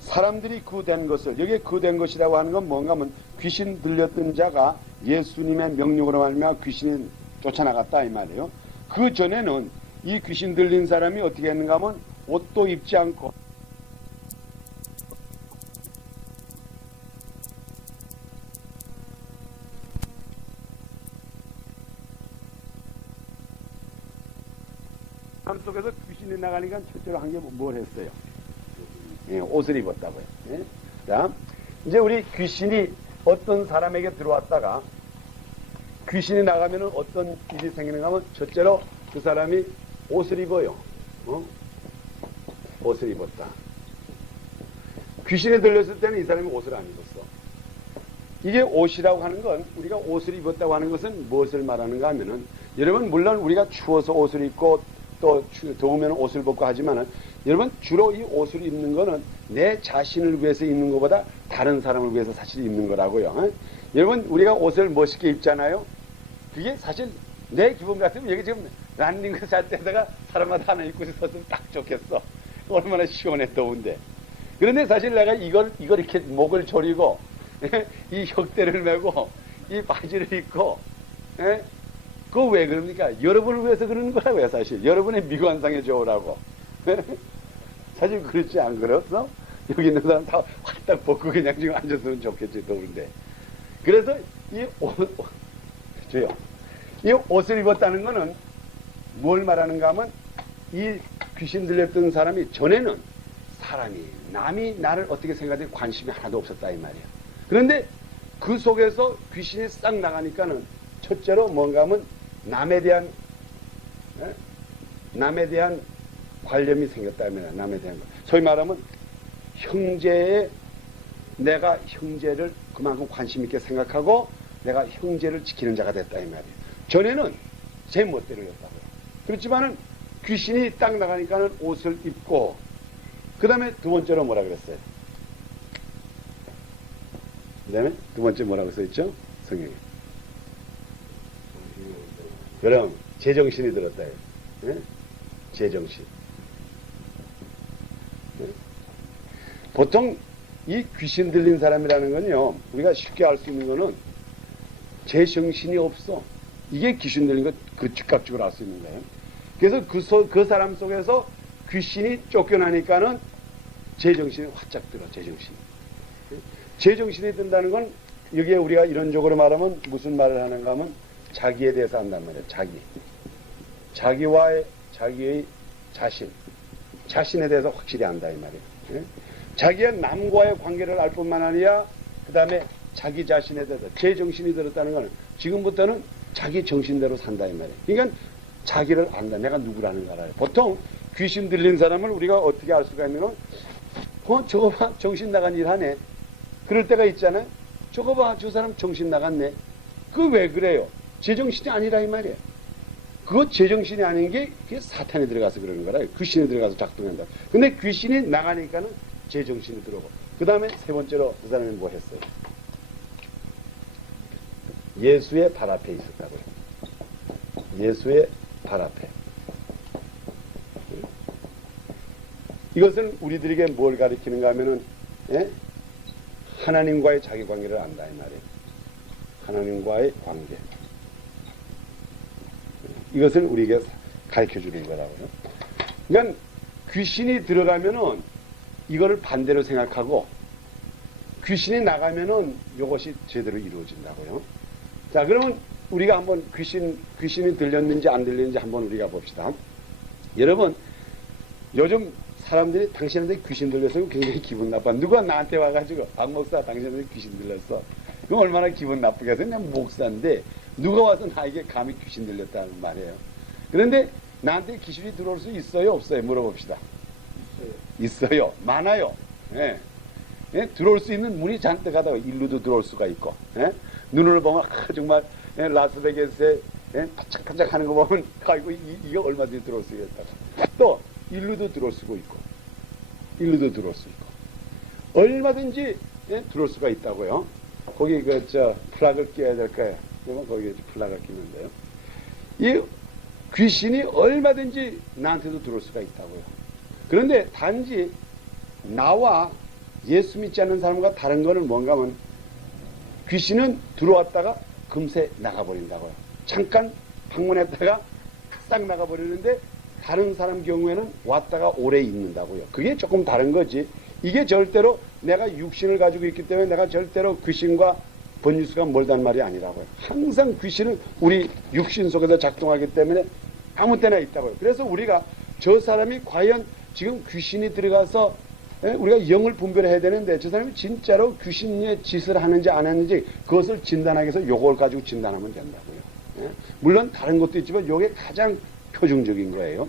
사람들이 그 된 것을, 여기에 그 된 것이라고 하는 건 뭔가 하면 귀신 들렸던 자가 예수님의 명령으로 말미암아 귀신이 쫓아나갔다 이 말이에요. 그 전에는 이 귀신 들린 사람이 어떻게 했는가 하면 옷도 입지 않고 삶 속에서 귀신이 나가니까 첫째로 한 게 뭘 했어요? 옷을 입었다고요. 자, 이제 우리 귀신이 어떤 사람에게 들어왔다가 귀신이 나가면 어떤 일이 생기는가 하면 첫째로 그 사람이 옷을 입어요. 옷을 입었다. 귀신이 들렸을 때는 이 사람이 옷을 안 입었어. 이게 옷이라고 하는 건, 우리가 옷을 입었다고 하는 것은 무엇을 말하는가 하면은, 여러분 물론 우리가 추워서 옷을 입고 또 더우면 옷을 벗고 하지만은 여러분 주로 이 옷을 입는 거는 내 자신을 위해서 입는 것보다 다른 사람을 위해서 사실 입는 거라고요. 여러분 우리가 옷을 멋있게 입잖아요. 그게 사실 내 기분 같으면 여기 지금 런닝크스 할 때다가 사람마다 하나 입고 있었으면 딱 좋겠어. 얼마나 시원해 더운데. 그런데 사실 내가 이걸 이렇게 목을 조리고 이 혁대를 메고 이 바지를 입고 그거 왜 그럽니까? 여러분을 위해서 그러는 거라고요. 사실 여러분의 미관상에 좋으라고. 사실 그렇지 안 그렇어? 여기 있는 사람 다 활딱 벗고 그냥 지금 앉았으면 좋겠지 더운데. 그래서 이 옷을 입었다는 거는 뭘 말하는가 하면 이 귀신 들렸던 사람이 전에는 사람이 남이 나를 어떻게 생각하는지 관심이 하나도 없었다 이 말이야. 그런데 그 속에서 귀신이 싹 나가니까는 첫째로 뭔가 하면 남에 대한 관념이 생겼다 이 말이야. 남에 대한 거. 소위 말하면 내가 형제를 그만큼 관심 있게 생각하고 내가 형제를 지키는 자가 됐다 이 말이에요. 전에는 제 멋대로였다고요. 그렇지만은 귀신이 딱 나가니까는 옷을 입고 그 다음에 두 번째로 뭐라 그랬어요? 그 다음에 두 번째 뭐라고 써있죠? 성경에. 그럼 제정신이 들었다. 예? 제정신. 예? 보통 이 귀신 들린 사람이라는 건요, 우리가 쉽게 알 수 있는 거는 제정신이 없어. 이게 귀신 들린 것 그 즉각적으로 알 수 있는 거예요. 그래서 그 사람 속에서 귀신이 쫓겨나니까는 제정신이 활짝 들어, 제정신이. 제정신이 든다는 건 여기에 우리가 이론적으로 말하면 무슨 말을 하는가 하면 자기에 대해서 한단 말이에요. 자기의 자신에 대해서 확실히 안다 이 말이에요. 자기의 남과의 관계를 알 뿐만 아니라 그 다음에 자기 자신에 대해서 제정신이 들었다는 건 지금부터는 자기 정신대로 산다 이 말이에요. 그러니까 자기를 안다. 내가 누구라는 걸 알아요. 보통 귀신 들린 사람을 우리가 어떻게 알 수가 있는 건 저거 봐 정신 나간 일 하네. 그럴 때가 있잖아요. 저거 봐 저 사람 정신 나갔네. 그 왜 그래요? 제정신이 아니라 이 말이에요. 그거 제정신이 아닌 게 그게 사탄이 들어가서 그러는 거라. 귀신이 들어가서 작동한다. 근데 귀신이 나가니까는 제정신이 들어오고. 그 다음에 세 번째로 그 사람이 뭐 했어요? 예수의 발 앞에 있었다고요. 예수의 발 앞에. 이것은 우리들에게 뭘 가리키는가 하면은, 하나님과의 자기 관계를 안다, 이 말이에요. 하나님과의 관계. 이것을 우리에게 가르쳐 주는 거라고요. 그러니까 귀신이 들어가면은 이거를 반대로 생각하고 귀신이 나가면은 이것이 제대로 이루어진다고요. 자, 그러면 우리가 한번 귀신이 들렸는지 안 들렸는지 한번 우리가 봅시다. 여러분, 요즘 사람들이 당신한테 귀신 들려서 굉장히 기분 나빠. 누가 나한테 와가지고, 박 목사, 당신한테 귀신 들렸어. 그럼 얼마나 기분 나쁘겠어요? 그냥 목사인데, 누가 와서 나에게 감히 귀신 들렸다는 말이에요. 그런데 나한테 귀신이 들어올 수 있어요? 없어요? 물어봅시다. 있어요. 많아요. 예. 예? 들어올 수 있는 문이 잔뜩 하다가 일루도 들어올 수가 있고, 예? 눈으로 보면, 정말, 라스베가스에, 반짝반짝 하는 거 보면, 아이고, 이게 얼마든지 들어올 수 있겠다. 또, 일루도 들어올 수가 있고, 일루도 들어올 수 있고, 얼마든지, 들어올 수가 있다고요. 거기, 플락을 끼워야 될 거예요. 그러면 거기에 플락을 끼는데요. 이 귀신이 얼마든지 나한테도 들어올 수가 있다고요. 그런데 단지, 나와 예수 믿지 않는 사람과 다른 거는 뭔가 하면, 귀신은 들어왔다가 금세 나가버린다고요. 잠깐 방문했다가 싹 나가버리는데 다른 사람 경우에는 왔다가 오래 있는다고요. 그게 조금 다른 거지. 이게 절대로 내가 육신을 가지고 있기 때문에 내가 절대로 귀신과 번유수가 멀다는 말이 아니라고요. 항상 귀신은 우리 육신 속에서 작동하기 때문에 아무 때나 있다고요. 그래서 우리가 저 사람이 과연 지금 귀신이 들어가서 우리가 영을 분별해야 되는데 저 사람이 진짜로 귀신의 짓을 하는지 안 하는지 그것을 진단하기 위해서 요걸 가지고 진단하면 된다고요. 물론 다른 것도 있지만 요게 가장 표준적인 거예요.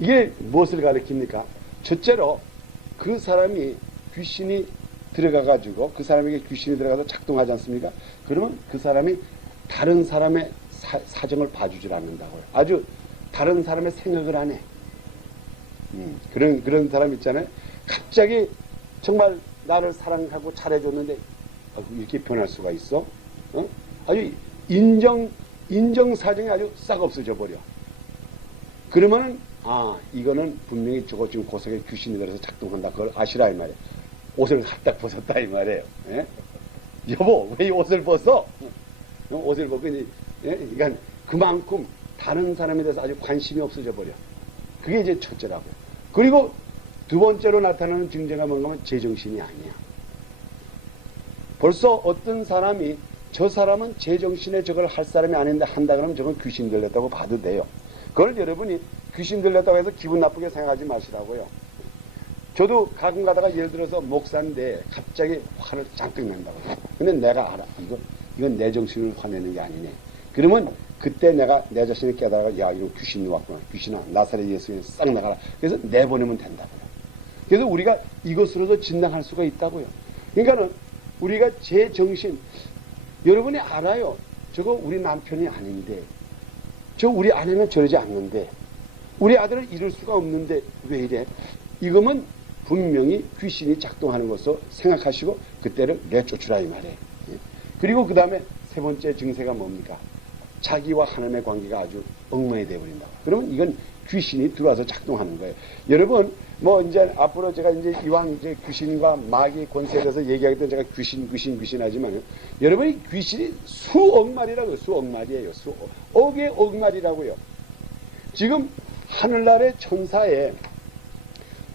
이게 무엇을 가리킵니까? 첫째로 그 사람이 귀신이 들어가가지고 그 사람에게 귀신이 들어가서 작동하지 않습니까? 그러면 그 사람이 다른 사람의 사정을 봐주질 않는다고요. 아주 다른 사람의 생각을 안 해. 그런 사람 있잖아요. 갑자기 정말 나를 사랑하고 잘해줬는데 이렇게 변할 수가 있어? 아주 인정사정이 아주 싹 없어져 버려. 그러면은 이거는 분명히 저거 지금 고속에 귀신이 들어서 작동한다. 그걸 아시라 이 말이에요. 옷을 갖다 벗었다 이 말이에요. 예? 여보 왜 이 옷을 벗어? 옷을 벗고 이제 그러니까 그만큼 다른 사람에 대해서 아주 관심이 없어져 버려. 그게 이제 첫째라고요. 그리고 두 번째로 나타나는 증세가 뭔가 하면 제정신이 아니야. 벌써 어떤 사람이 저 사람은 제정신에 저걸 할 사람이 아닌데 한다 그러면 저건 귀신 들렸다고 봐도 돼요. 그걸 여러분이 귀신 들렸다고 해서 기분 나쁘게 생각하지 마시라고요. 저도 가끔 가다가 예를 들어서 목사인데 갑자기 화를 잔뜩 낸다고. 근데 내가 알아. 이건 내 정신을 화내는 게 아니네. 그러면 그때 내가 내 자신을 깨달아, 야, 이거 귀신이 왔구나. 귀신아, 나사렛 예수님 싹 나가라. 그래서 내보내면 된다고요. 그래서 우리가 이것으로도 진단할 수가 있다고요. 그러니까는 우리가 제 정신, 여러분이 알아요. 저거 우리 남편이 아닌데, 저 우리 아내는 저러지 않는데, 우리 아들은 이럴 수가 없는데 왜 이래? 이거면 분명히 귀신이 작동하는 것으로 생각하시고 그때를 내쫓으라 이 말이에요. 그리고 그 다음에 세 번째 증세가 뭡니까? 자기와 하나님의 관계가 아주 엉망이 되어버린다. 그러면 이건 귀신이 들어와서 작동하는 거예요. 여러분, 뭐 이제 앞으로 제가 이제 이왕 이제 귀신과 마귀의 권세에 대해서 얘기하기 때문에 제가 귀신 하지만 여러분이 귀신이 수억 마리라고요. 수억 마리예요. 수억의 억마리라고요. 지금 하늘나라의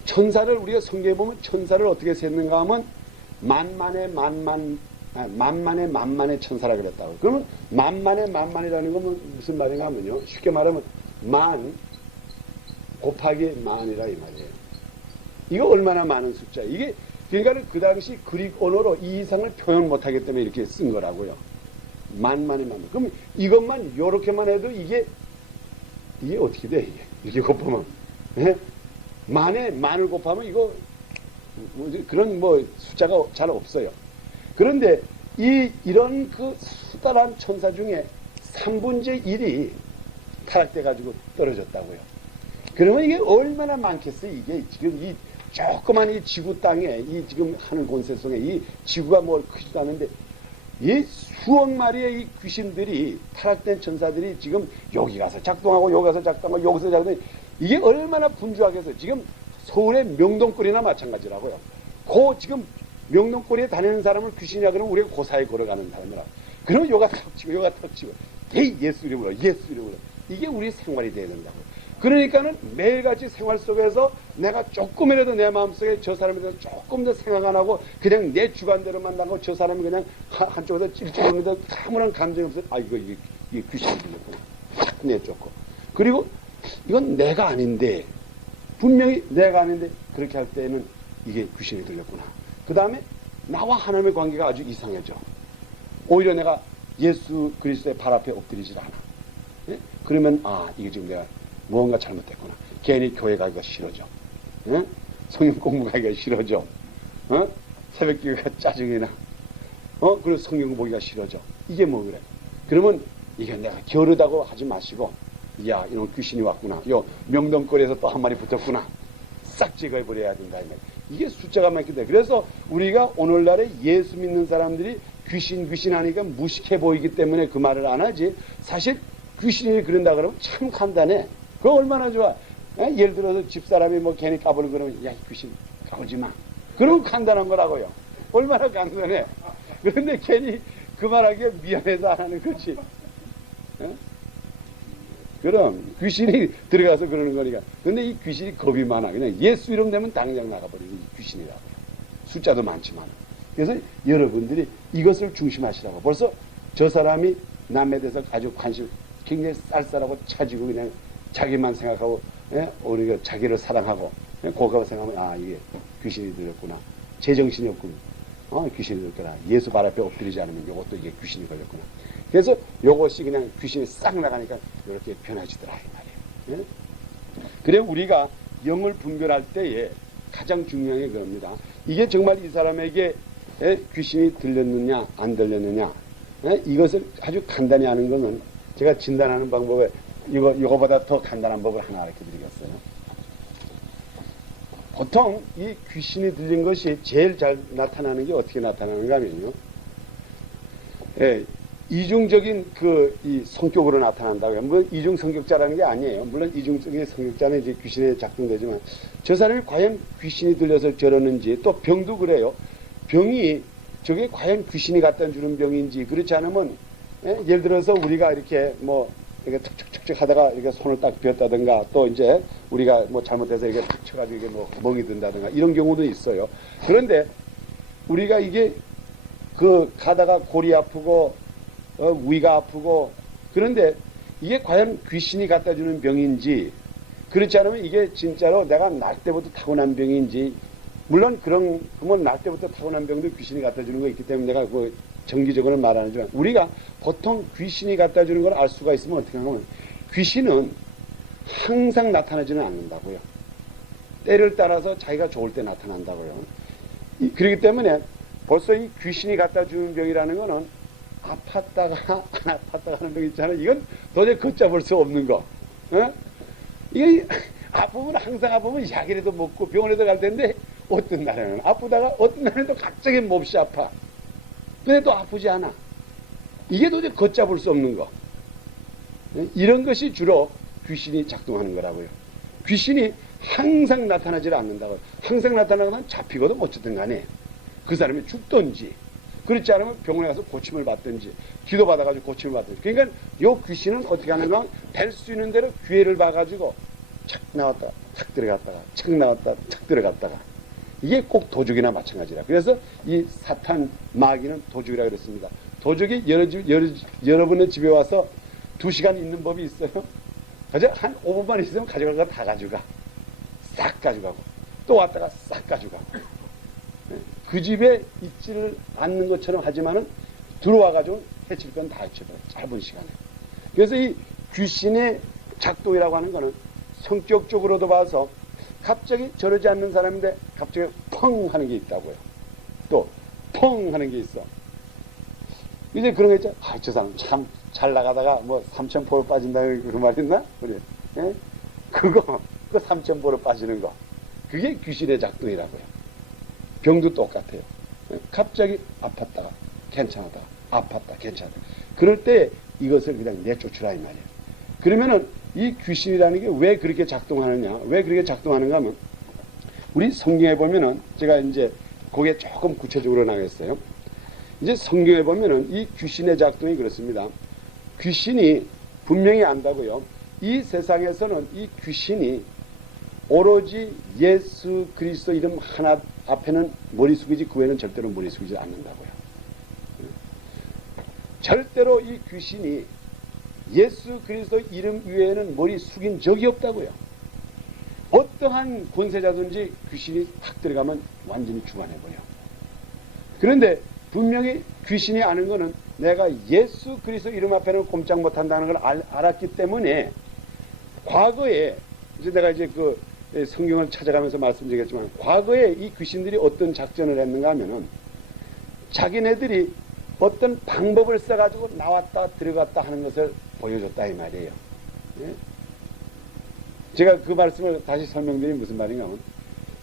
천사를 우리가 성경에 보면 천사를 어떻게 셌는가 하면 만만의 천사라 그랬다고. 그러면 만만이라는 건 무슨 말인가 하면요. 쉽게 말하면 만 곱하기 만이라 이 말이에요. 이거 얼마나 많은 숫자. 이게 그러니까 그 당시 그릭 언어로 이 이상을 표현 못하기 때문에 이렇게 쓴 거라고요. 만만의 만. 그럼 이것만 요렇게만 해도 이게 어떻게 돼 이게 이렇게 곱하면 만을 곱하면 이거 그런 뭐 숫자가 잘 없어요. 그런데 이런 그 수다란 천사 중에 3분의 1이 타락돼 가지고 떨어졌다고요. 그러면 이게 얼마나 많겠어요. 이게 지금 이 조그만 이 지구 땅에 이 지금 하늘 권세 속에 이 지구가 뭘 크지도 않은데 이 수억 마리의 이 귀신들이 타락된 천사들이 지금 여기 가서 작동하고 여기 가서 작동하고 여기서 작동하고 이게 얼마나 분주하겠어요. 지금 서울의 명동거리나 마찬가지라고요. 지금 명동거리에 다니는 사람을 귀신이라 그러면 우리가 그 사이에 걸어가는 사람이라. 그러면 요가 탁 치고 요가 탁 치고 예수 이름으로 이게 우리 생활이 돼야 된다고요. 그러니까는 매일같이 생활 속에서 내가 조금이라도 내 마음속에 저 사람에 대해서 조금 더 생각 안 하고 그냥 내 주관대로만 나고 저 사람이 그냥 한쪽에서 찔찔거리면서 아무런 감정이 없어요. 이게 귀신이 들렸구나. 자꾸 내쫓고. 그리고 이건 내가 아닌데 분명히 내가 아닌데 그렇게 할 때는 이게 귀신이 들렸구나. 그 다음에 나와 하나님의 관계가 아주 이상해져. 오히려 내가 예수 그리스도의 발 앞에 엎드리질 않아. 예? 그러면 이게 지금 내가 무언가 잘못됐구나. 괜히 교회 가기가 싫어져. 예? 성경 공부 가기가 싫어져. 새벽 기도가 짜증이 나. 그리고 성경 보기가 싫어져. 이게 뭐 그래. 그러면 이게 내가 게으르다고 하지 마시고 야 이런 귀신이 왔구나. 명동거리에서 또 한 마리 붙었구나. 싹 제거해버려야 된다. 이게 숫자가 많기 때문에. 그래서 우리가 오늘날에 예수 믿는 사람들이 귀신 하니까 무식해 보이기 때문에 그 말을 안 하지. 사실 귀신이 그런다 그러면 참 간단해. 그거 얼마나 좋아. 예를 들어서 집사람이 뭐 괜히 까불고 그러면 야 귀신 까불지 마. 그럼 간단한 거라고요. 얼마나 간단해. 그런데 괜히 그 말하기에 미안해서 안 하는 거지. 그럼 귀신이 들어가서 그러는 거니까. 근데 이 귀신이 겁이 많아. 그냥 예수 이름 되면 당장 나가버리는 이 귀신이라고요. 숫자도 많지만. 그래서 여러분들이 이것을 중심하시라고. 벌써 저 사람이 남에 대해서 아주 관심 굉장히 쌀쌀하고 차지고 그냥 자기만 생각하고 우리가 자기를 사랑하고 고가고 생각하면 이게 귀신이 들렸구나. 제정신이 없군. 귀신이 들렸구나. 예수 발 앞에 엎드리지 않으면 이것도 이게 귀신이 걸렸구나. 그래서 요것이 그냥 귀신이 싹 나가니까 이렇게 변해지더라 이 말이에요. 그래 우리가 영을 분별할 때에 가장 중요한 게 그겁니다. 이게 정말 이 사람에게 귀신이 들렸느냐 안 들렸느냐 이것을 아주 간단히 아는 것은 제가 진단하는 방법에 이거보다 더 간단한 법을 하나 알려 드리겠어요. 보통 이 귀신이 들린 것이 제일 잘 나타나는 게 어떻게 나타나는가 하면요. 예, 이중적인 이 성격으로 나타난다고요. 물론 이중 성격자라는 게 아니에요. 물론 이중적인 성격자는 이제 귀신에 작동되지만 저 사람이 과연 귀신이 들려서 저러는지, 또 병도 그래요. 병이 저게 과연 귀신이 갖다 주는 병인지, 그렇지 않으면 예를 들어서 우리가 이렇게 이렇게 툭툭툭툭 하다가 이렇게 손을 딱 비었다든가, 또 이제 우리가 잘못해서 이게 탁 쳐가지고 이게 멍이 든다든가 이런 경우도 있어요. 그런데 우리가 이게 가다가 골이 아프고 위가 아프고, 그런데 이게 과연 귀신이 갖다 주는 병인지, 그렇지 않으면 이게 진짜로 내가 날 때부터 타고난 병인지, 물론 그러면 날 때부터 타고난 병도 귀신이 갖다 주는 거 있기 때문에 내가 정기적으로는 말 안 하지만, 우리가 보통 귀신이 갖다 주는 걸 알 수가 있으면 어떻게 하냐면, 귀신은 항상 나타나지는 않는다고요. 때를 따라서 자기가 좋을 때 나타난다고요. 그렇기 때문에 벌써 이 귀신이 갖다 주는 병이라는 거는 아팠다가 안 아팠다가 하는 병 있잖아요. 이건 도저히 걷잡을 수 없는 거. 이게 아프면 항상 아프면 약이라도 먹고 병원에도 갈 텐데, 어떤 날에는 아프다가 어떤 날에는 또 갑자기 몹시 아파. 근데 또 아프지 않아. 이게 도저히 걷잡을 수 없는 거. 이런 것이 주로 귀신이 작동하는 거라고요. 귀신이 항상 나타나지 않는다고요. 항상 나타나면 잡히거든 어쨌든 간에. 그 사람이 죽든지, 그렇지 않으면 병원에 가서 고침을 받든지, 기도 받아가지고 고침을 받든지. 그러니까 요 귀신은 어떻게 하는가, 될 수 있는 대로 기회를 봐가지고 착 나왔다가 탁 들어갔다가 착 나왔다가 탁 들어갔다가, 이게 꼭 도적이나 마찬가지라. 그래서 이 사탄 마귀는 도적이라 그랬습니다. 도적이 여러분의 집에 와서 2시간 있는 법이 있어요. 그저 한 5분만 있으면 가져갈 거 다 가져가. 싹 가져가고, 또 왔다가 싹 가져가고. 그 집에 있지를 않는 것처럼 하지만은 들어와가지고 해칠 건 다 해쳐버려. 짧은 시간에. 그래서 이 귀신의 작동이라고 하는 거는 성격적으로도 봐서 갑자기 저러지 않는 사람인데 갑자기 펑 하는 게 있다고요. 또 펑 하는 게 있어. 이제 그런 거 있죠. 저 사람 참 잘 나가다가 3,000포로 빠진다는 그 말 있나? 우리. 예? 그거 3,000포로 빠지는 거. 그게 귀신의 작동이라고요. 병도 똑같아요. 갑자기 아팠다가 괜찮았다가 아팠다 괜찮았다. 그럴 때 이것을 그냥 내쫓으라 이 말이에요. 그러면은 이 귀신이라는 게 왜 그렇게 작동하느냐, 왜 그렇게 작동하는가 하면, 우리 성경에 보면은, 제가 이제 그게 조금 구체적으로 나겠어요. 이제 성경에 보면은 이 귀신의 작동이 그렇습니다. 귀신이 분명히 안다고요. 이 세상에서는 이 귀신이 오로지 예수 그리스도 이름 하나 앞에는 머리 숙이지, 그 외에는 절대로 머리 숙이지 않는다고요. 절대로 이 귀신이 예수 그리스도 이름 위에는 머리 숙인 적이 없다고요. 어떠한 권세자든지 귀신이 탁 들어가면 완전히 주관해버려. 그런데 분명히 귀신이 아는 거는 내가 예수 그리스도 이름 앞에는 꼼짝 못한다는 걸 알았기 때문에, 과거에 이제 내가 이제 성경을 찾아가면서 말씀드리겠지만, 과거에 이 귀신들이 어떤 작전을 했는가 하면은, 자기네들이 어떤 방법을 써가지고 나왔다 들어갔다 하는 것을 보여줬다 이 말이에요. 예? 제가 그 말씀을 다시 설명드리면 무슨 말인가 하면,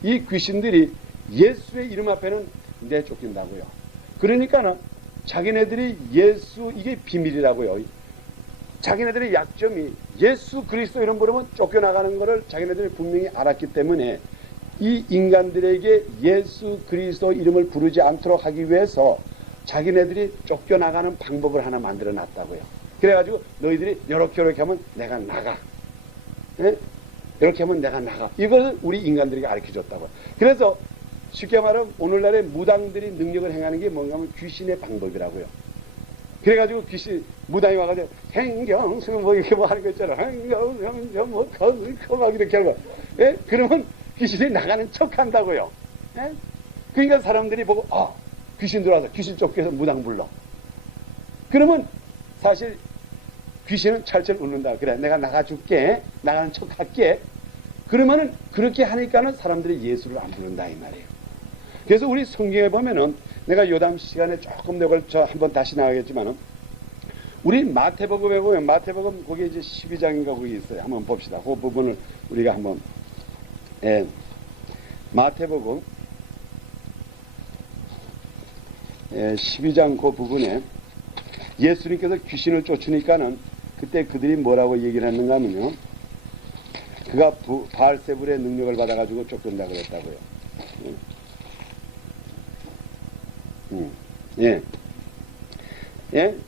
이 귀신들이 예수의 이름 앞에는 내쫓긴다고요. 그러니까는 자기네들이 이게 비밀이라고요. 자기네들의 약점이 예수 그리스도 이름 부르면 쫓겨나가는 것을 자기네들이 분명히 알았기 때문에, 이 인간들에게 예수 그리스도 이름을 부르지 않도록 하기 위해서 자기네들이 쫓겨나가는 방법을 하나 만들어 놨다고요. 그래가지고 너희들이 요렇게 하면 내가 나가. 예? 이렇게 하면 내가 나가. 이걸 우리 인간들에게 가르쳐 줬다고요. 그래서 쉽게 말하면 오늘날의 무당들이 능력을 행하는 게 뭔가 하면 귀신의 방법이라고요. 그래가지고 무당이 와가지고 행경수 이렇게 하는 거 있잖아. 행경수 막 이렇게 하는 거. 예? 그러면 귀신이 나가는 척 한다고요. 예? 그러니까 사람들이 보고 귀신 들어와서 귀신 쫓겨서 무당 불러. 그러면 사실 귀신은 철철 웃는다. 그래, 내가 나가줄게. 나가는 척 할게. 그러면은 그렇게 하니까는 사람들이 예수를 안 부른다 이 말이에요. 그래서 우리 성경에 보면은, 내가 요담 시간에 조금 더 한번 다시 나가겠지만은, 우리 마태복음에 보면 마태복음 거기 이제 12장인가 거기 있어요. 한번 봅시다. 그 부분을 우리가 한번 마태복음 12장 그 부분에 예수님께서 귀신을 쫓으니까는 그때 그들이 뭐라고 얘기를 했는가 하면요. 그가 바알세불의 능력을 받아가지고 쫓긴다 그랬다고요.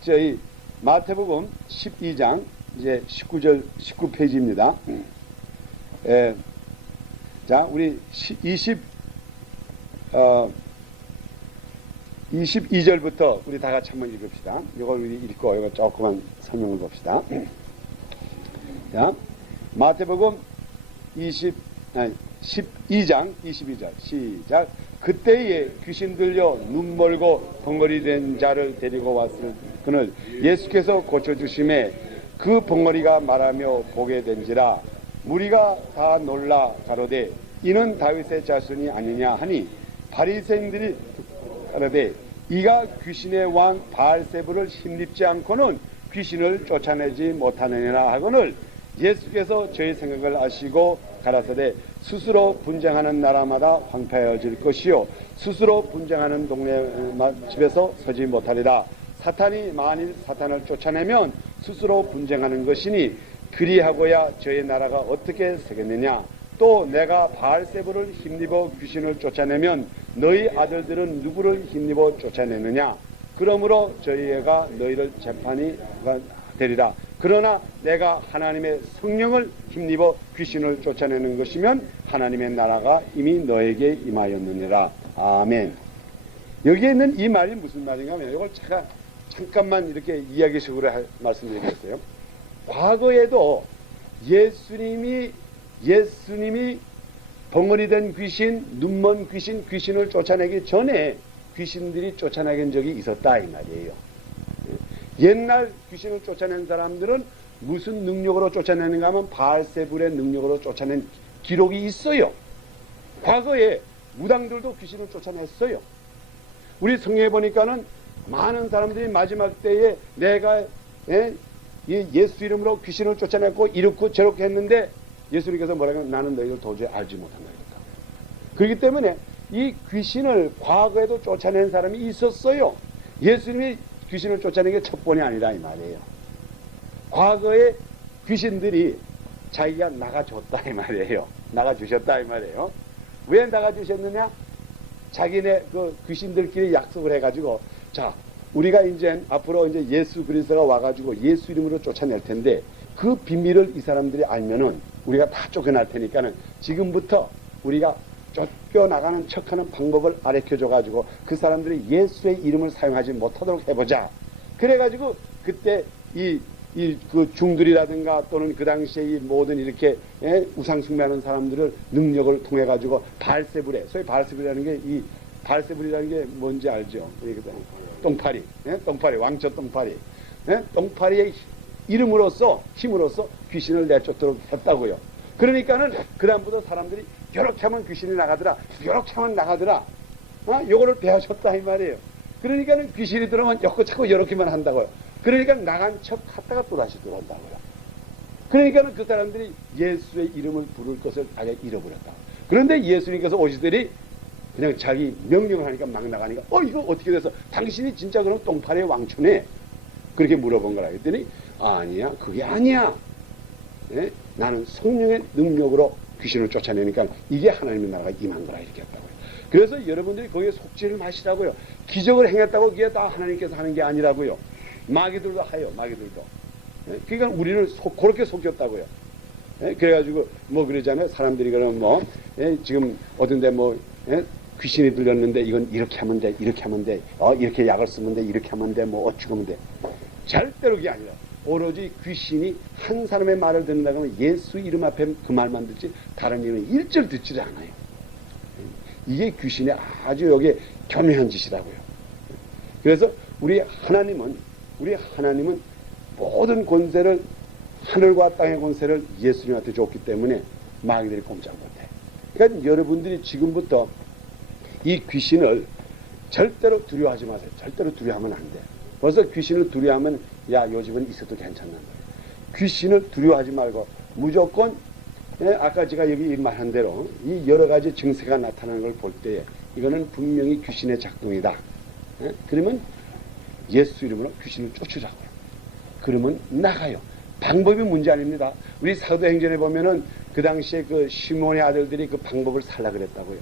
저희 마태복음 12장 이제 19페이지입니다. 자, 우리 22절부터 우리 다 같이 한번 읽읍시다. 이걸 우리 읽고 이거 조금만 설명을 봅시다. 자, 마태복음 12장 22절 시작. 그때에 귀신 들려 눈 멀고 벙어리 된 자를 데리고 왔을 그는 예수께서 고쳐주심에 그 벙어리가 말하며 보게 된지라. 무리가 다 놀라 가로되 이는 다윗의 자손이 아니냐 하니 바리새인들이 가로되 이가 귀신의 왕 바알세불을 힘입지 않고는 귀신을 쫓아내지 못하느니라 하거늘 예수께서 저희 생각을 아시고 가라사대 스스로 분쟁하는 나라마다 황폐해질 것이요 스스로 분쟁하는 동네 집에서 서지 못하리라. 사탄이 만일 사탄을 쫓아내면 스스로 분쟁하는 것이니 그리하고야 저희 나라가 어떻게 서겠느냐. 또 내가 바알세불을 힘입어 귀신을 쫓아내면 너희 아들들은 누구를 힘입어 쫓아내느냐. 그러므로 저희가 너희를 재판이 되리라. 그러나 내가 하나님의 성령을 힘입어 귀신을 쫓아내는 것이면 하나님의 나라가 이미 너에게 임하였느니라. 아멘. 여기에 있는 이 말이 무슨 말인가 하면 이걸 제가 잠깐만 이렇게 이야기식으로 말씀드리겠어요. 과거에도 예수님이 벙어리 된 귀신, 눈먼 귀신, 귀신을 쫓아내기 전에 귀신들이 쫓아내긴 적이 있었다 이 말이에요. 옛날 귀신을 쫓아낸 사람들은 무슨 능력으로 쫓아내는가 하면 바알세불의 능력으로 쫓아낸 기록이 있어요. 과거에 무당들도 귀신을 쫓아냈어요. 우리 성경에 보니까는 많은 사람들이 마지막 때에 내가 예수 이름으로 귀신을 쫓아냈고 이렇고 저렇게 했는데 예수님께서 뭐라고 하면 나는 너희를 도저히 알지 못한다. 그렇기 때문에 이 귀신을 과거에도 쫓아낸 사람이 있었어요. 예수님이 귀신을 쫓아낸 게 첫 번이 아니라 이 말이에요. 과거에 귀신들이 자기가 나가줬다 이 말이에요. 나가주셨다 이 말이에요. 왜 나가주셨느냐? 자기네 그 귀신들끼리 약속을 해가지고 자 우리가 이제 앞으로 이제 예수 그리스도가 와가지고 예수 이름으로 쫓아낼 텐데 그 비밀을 이 사람들이 알면은 우리가 다 쫓겨날 테니까는 지금부터 우리가 쫓겨나가는 척하는 방법을 가르쳐줘가지고 그 사람들이 예수의 이름을 사용하지 못하도록 해보자. 그래가지고 그때 그 중들이라든가 또는 그 당시에 이 모든 이렇게 우상 숭배하는 사람들을 능력을 통해 가지고 바알세불에 소위 바알세불이라는 게 이 바알세불이라는 게 뭔지 알죠? 똥파리, 똥파리, 왕초 똥파리, 똥파리의 이름으로써 힘으로써 귀신을 내쫓도록 했다고요. 그러니까는 그다음부터 사람들이 요렇게 하면 귀신이 나가더라, 요렇게 하면 나가더라. 요거를 배우셨다 이 말이에요. 그러니까는 귀신이 들어오면 자꾸 요렇게만 한다고요. 그러니까 나간 척 하다가 또다시 들어온다고요. 그러니까는 그 사람들이 예수의 이름을 부를 것을 아예 잃어버렸다. 그런데 예수님께서 오시더니 그냥 자기 명령을 하니까 막 나가니까 이거 어떻게 돼서 당신이 진짜 그럼 똥파리의 왕초네? 그렇게 물어본 거라 했더니 아니야, 그게 아니야. 나는 성령의 능력으로 귀신을 쫓아내니까 이게 하나님의 나라가 임한 거라 이렇게 했다고요. 그래서 여러분들이 거기에 속지를 마시라고요. 기적을 행했다고 그게 다 하나님께서 하는 게 아니라고요. 마귀들도 하요, 마귀들도. 그러니까 우리는 그렇게 속였다고요. 그래가지고 뭐 그러잖아요. 사람들이 그러면 지금 어딘데 귀신이 들렸는데 이건 이렇게 하면 돼, 이렇게 하면 돼, 이렇게 약을 쓰면 돼, 이렇게 하면 돼, 어찌 하면 돼. 절대로 그게 아니라 오로지 귀신이 한 사람의 말을 듣는다고 하면 예수 이름 앞에 그 말만 듣지 다른 이름은 일절 듣지를 않아요. 이게 귀신의 아주 여기에 교묘한 짓이라고요. 그래서 우리 하나님은 모든 권세를 하늘과 땅의 권세를 예수님한테 줬기 때문에 마귀들이 꼼짝 못해. 그러니까 여러분들이 지금부터 이 귀신을 절대로 두려워하지 마세요. 절대로 두려워하면 안 돼. 벌써 귀신을 두려워하면 야 요즘은 있어도 괜찮단 말이에요. 귀신을 두려워하지 말고 무조건 아까 제가 여기 말한 대로 이 여러 가지 증세가 나타나는 걸 볼 때에 이거는 분명히 귀신의 작동이다. 그러면 예수 이름으로 귀신을 쫓으라고요. 그러면 나가요. 방법이 문제 아닙니다. 우리 사도행전에 보면은 그 당시에 그 시몬의 아들들이 그 방법을 살라 그랬다고요.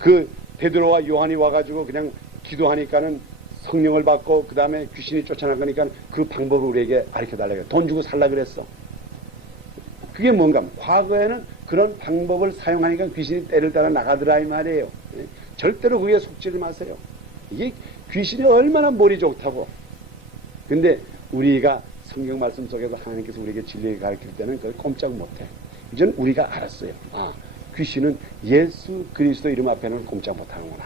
그 베드로와 요한이 와가지고 그냥 기도하니까는 성령을 받고 그 다음에 귀신이 쫓아나가니까 그 방법을 우리에게 가르쳐달라고 돈 주고 살라 그랬어. 그게 뭔가 과거에는 그런 방법을 사용하니까 귀신이 때를 따라 나가더라 이 말이에요. 절대로 그게 속지를 마세요. 이게 귀신이 얼마나 머리 좋다고. 근데 우리가 성경 말씀 속에서 하나님께서 우리에게 진리를 가르칠 때는 그걸 꼼짝 못해. 이제는 우리가 알았어요. 아, 귀신은 예수 그리스도 이름 앞에는 꼼짝 못하는구나.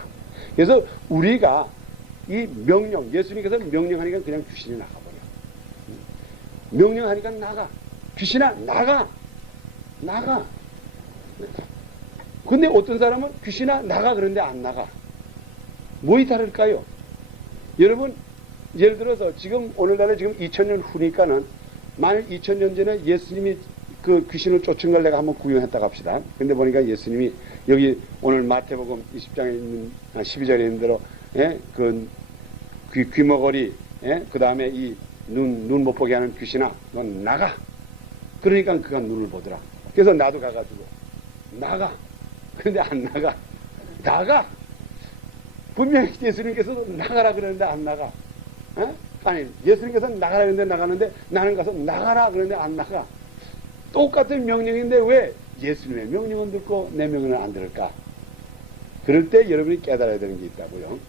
그래서 우리가 이 명령, 예수님께서 명령하니까 그냥 귀신이 나가버려. 명령하니까 나가. 귀신아 나가. 나가. 근데 어떤 사람은 귀신아 나가 그런데 안 나가. 뭐이 다를까요? 여러분 예를 들어서 지금 오늘날에 지금 2000년 후니까는 만일 2000년 전에 예수님이 그 귀신을 쫓은 걸 내가 한번 구경했다고 합시다. 근데 보니까 예수님이 여기 오늘 마태복음 20장에 있는 12절에 있는 대로 그 귀머거리 그 다음에 이 눈 못 보게 하는 귀신아 넌 나가. 그러니까 그가 눈을 보더라. 그래서 나도 가가지고 나가. 근데 안 나가. 나가. 분명히 예수님께서도 나가라 그러는데 안 나가. 아니 예수님께서 나가라 그러는데 나가는데 나는 가서 나가라 그러는데 안 나가. 똑같은 명령인데 왜 예수님의 명령은 듣고 내 명령은 안 들을까? 그럴 때 여러분이 깨달아야 되는 게 있다고요.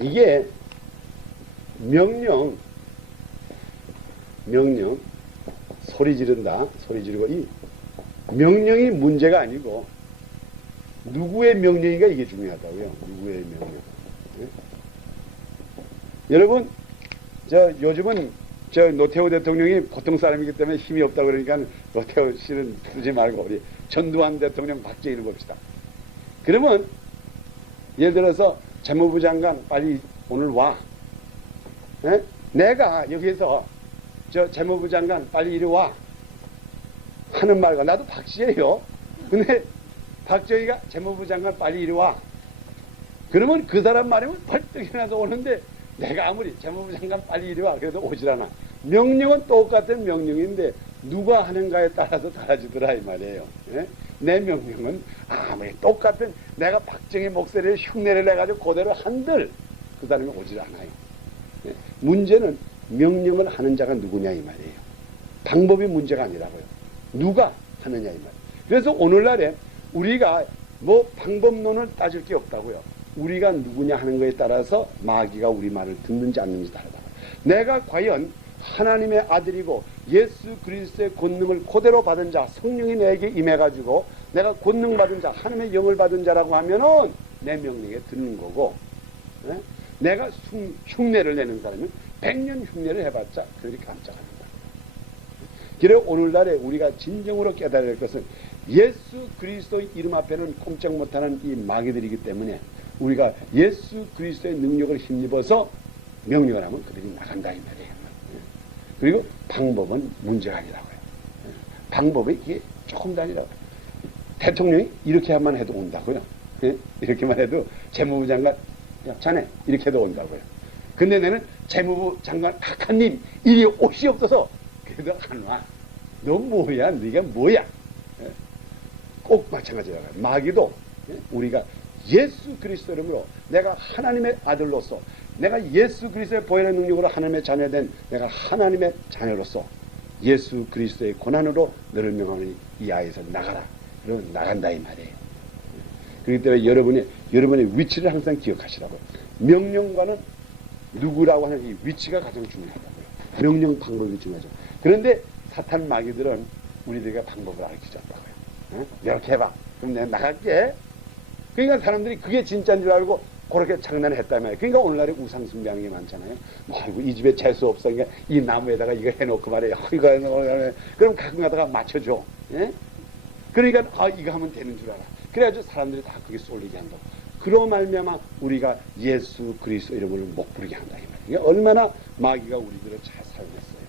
이게 명령 소리 지른다. 소리 지르고 이 명령이 문제가 아니고 누구의 명령인가 이게 중요하다고요. 누구의 명령. 여러분 요즘은 노태우 대통령이 보통 사람이기 때문에 힘이 없다고 그러니까 노태우 씨는 부르지 말고 우리 전두환 대통령 박정희를 봅시다. 그러면 예를 들어서 재무부 장관 빨리 오늘 와. 내가 여기서 재무부 장관 빨리 이리 와 하는 말과 나도 박씨예요. 근데 박정희가 재무부 장관 빨리 이리 와. 그러면 그 사람 말이면 벌떡 일어나서 오는데 내가 아무리 재무부 장관 빨리 이리 와 그래도 오질 않아. 명령은 똑같은 명령인데 누가 하는가에 따라서 달라지더라 이 말이에요. 내 명령은 아무리 똑같은 내가 박정희 목소리를 흉내를 내가지고 그대로 한들 그 사람이 오질 않아요. 문제는 명령을 하는 자가 누구냐 이 말이에요. 방법이 문제가 아니라고요. 누가 하느냐 이 말이에요. 그래서 오늘날에 우리가 뭐 방법론을 따질 게 없다고요. 우리가 누구냐 하는 것에 따라서 마귀가 우리 말을 듣는지 않는지 다르다. 내가 과연 하나님의 아들이고 예수 그리스도의 권능을 그대로 받은 자, 성령이 내게 임해가지고 내가 권능 받은 자, 하나님의 영을 받은 자라고 하면은 내 명령에 듣는 거고, 내가 흉내를 내는 사람은 100년 흉내를 해봤자 그들이 깜짝합니다. 그래 오늘날에 우리가 진정으로 깨달아야 할 것은 예수 그리스도의 이름 앞에는 꼼짝 못하는 이 마귀들이기 때문에 우리가 예수 그리스도의 능력을 힘입어서 명령을 하면 그들이 나간다 이 말이에요. 그리고 방법은 문제가 아니라고요. 방법이 이게 조금 더 아니라고요. 대통령이 이렇게만 해도 온다고요. 이렇게만 해도 재무부 장관 야, 자네 이렇게 해도 온다고요. 근데 나는 재무부 장관 각하님 이리 옷이 없어서 그래도 안 와. 너 뭐야? 네가 뭐야? 꼭 마찬가지라고요. 마귀도 우리가 예수 그리스도 이름으로 내가 하나님의 아들로서 내가 예수 그리스도의 보혈의 능력으로 하나님의 자녀된 내가 하나님의 자녀로서 예수 그리스도의 고난으로 너를 명하니 이 아이에서 나가라. 그러면 나간다 이 말이에요. 그렇기 때문에 여러분의 위치를 항상 기억하시라고요. 명령과는 누구라고 하는 이 위치가 가장 중요하다고요. 명령 방법이 중요하죠. 그런데 사탄 마귀들은 우리들에게 방법을 알려주셨다고요. 이렇게 해봐. 그럼 내가 나갈게. 그러니까 사람들이 그게 진짜인 줄 알고 그렇게 장난을 했다며. 그러니까 오늘날에 우상숭배하는 게 많잖아요. 아이고 이 집에 재수 없어. 그러니까 이 나무에다가 이거 해놓고 말이에요. 이거 해놓고 그럼 가끔 가다가 맞춰줘. 예? 그러니까 이거 하면 되는 줄 알아. 그래가지고 사람들이 다 그게 쏠리게 한다고. 그로 말미암아 우리가 예수 그리스도 이름을 못 부르게 한다. 이게 얼마나 마귀가 우리들을 잘 사용했어요.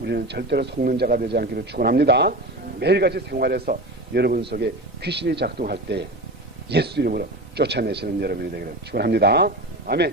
우리는 절대로 속는 자가 되지 않기를 축원합니다. 매일같이 생활에서 여러분 속에 귀신이 작동할 때 예수 이름으로 쫓아내시는 여러분이 되기를 축원합니다. 아멘.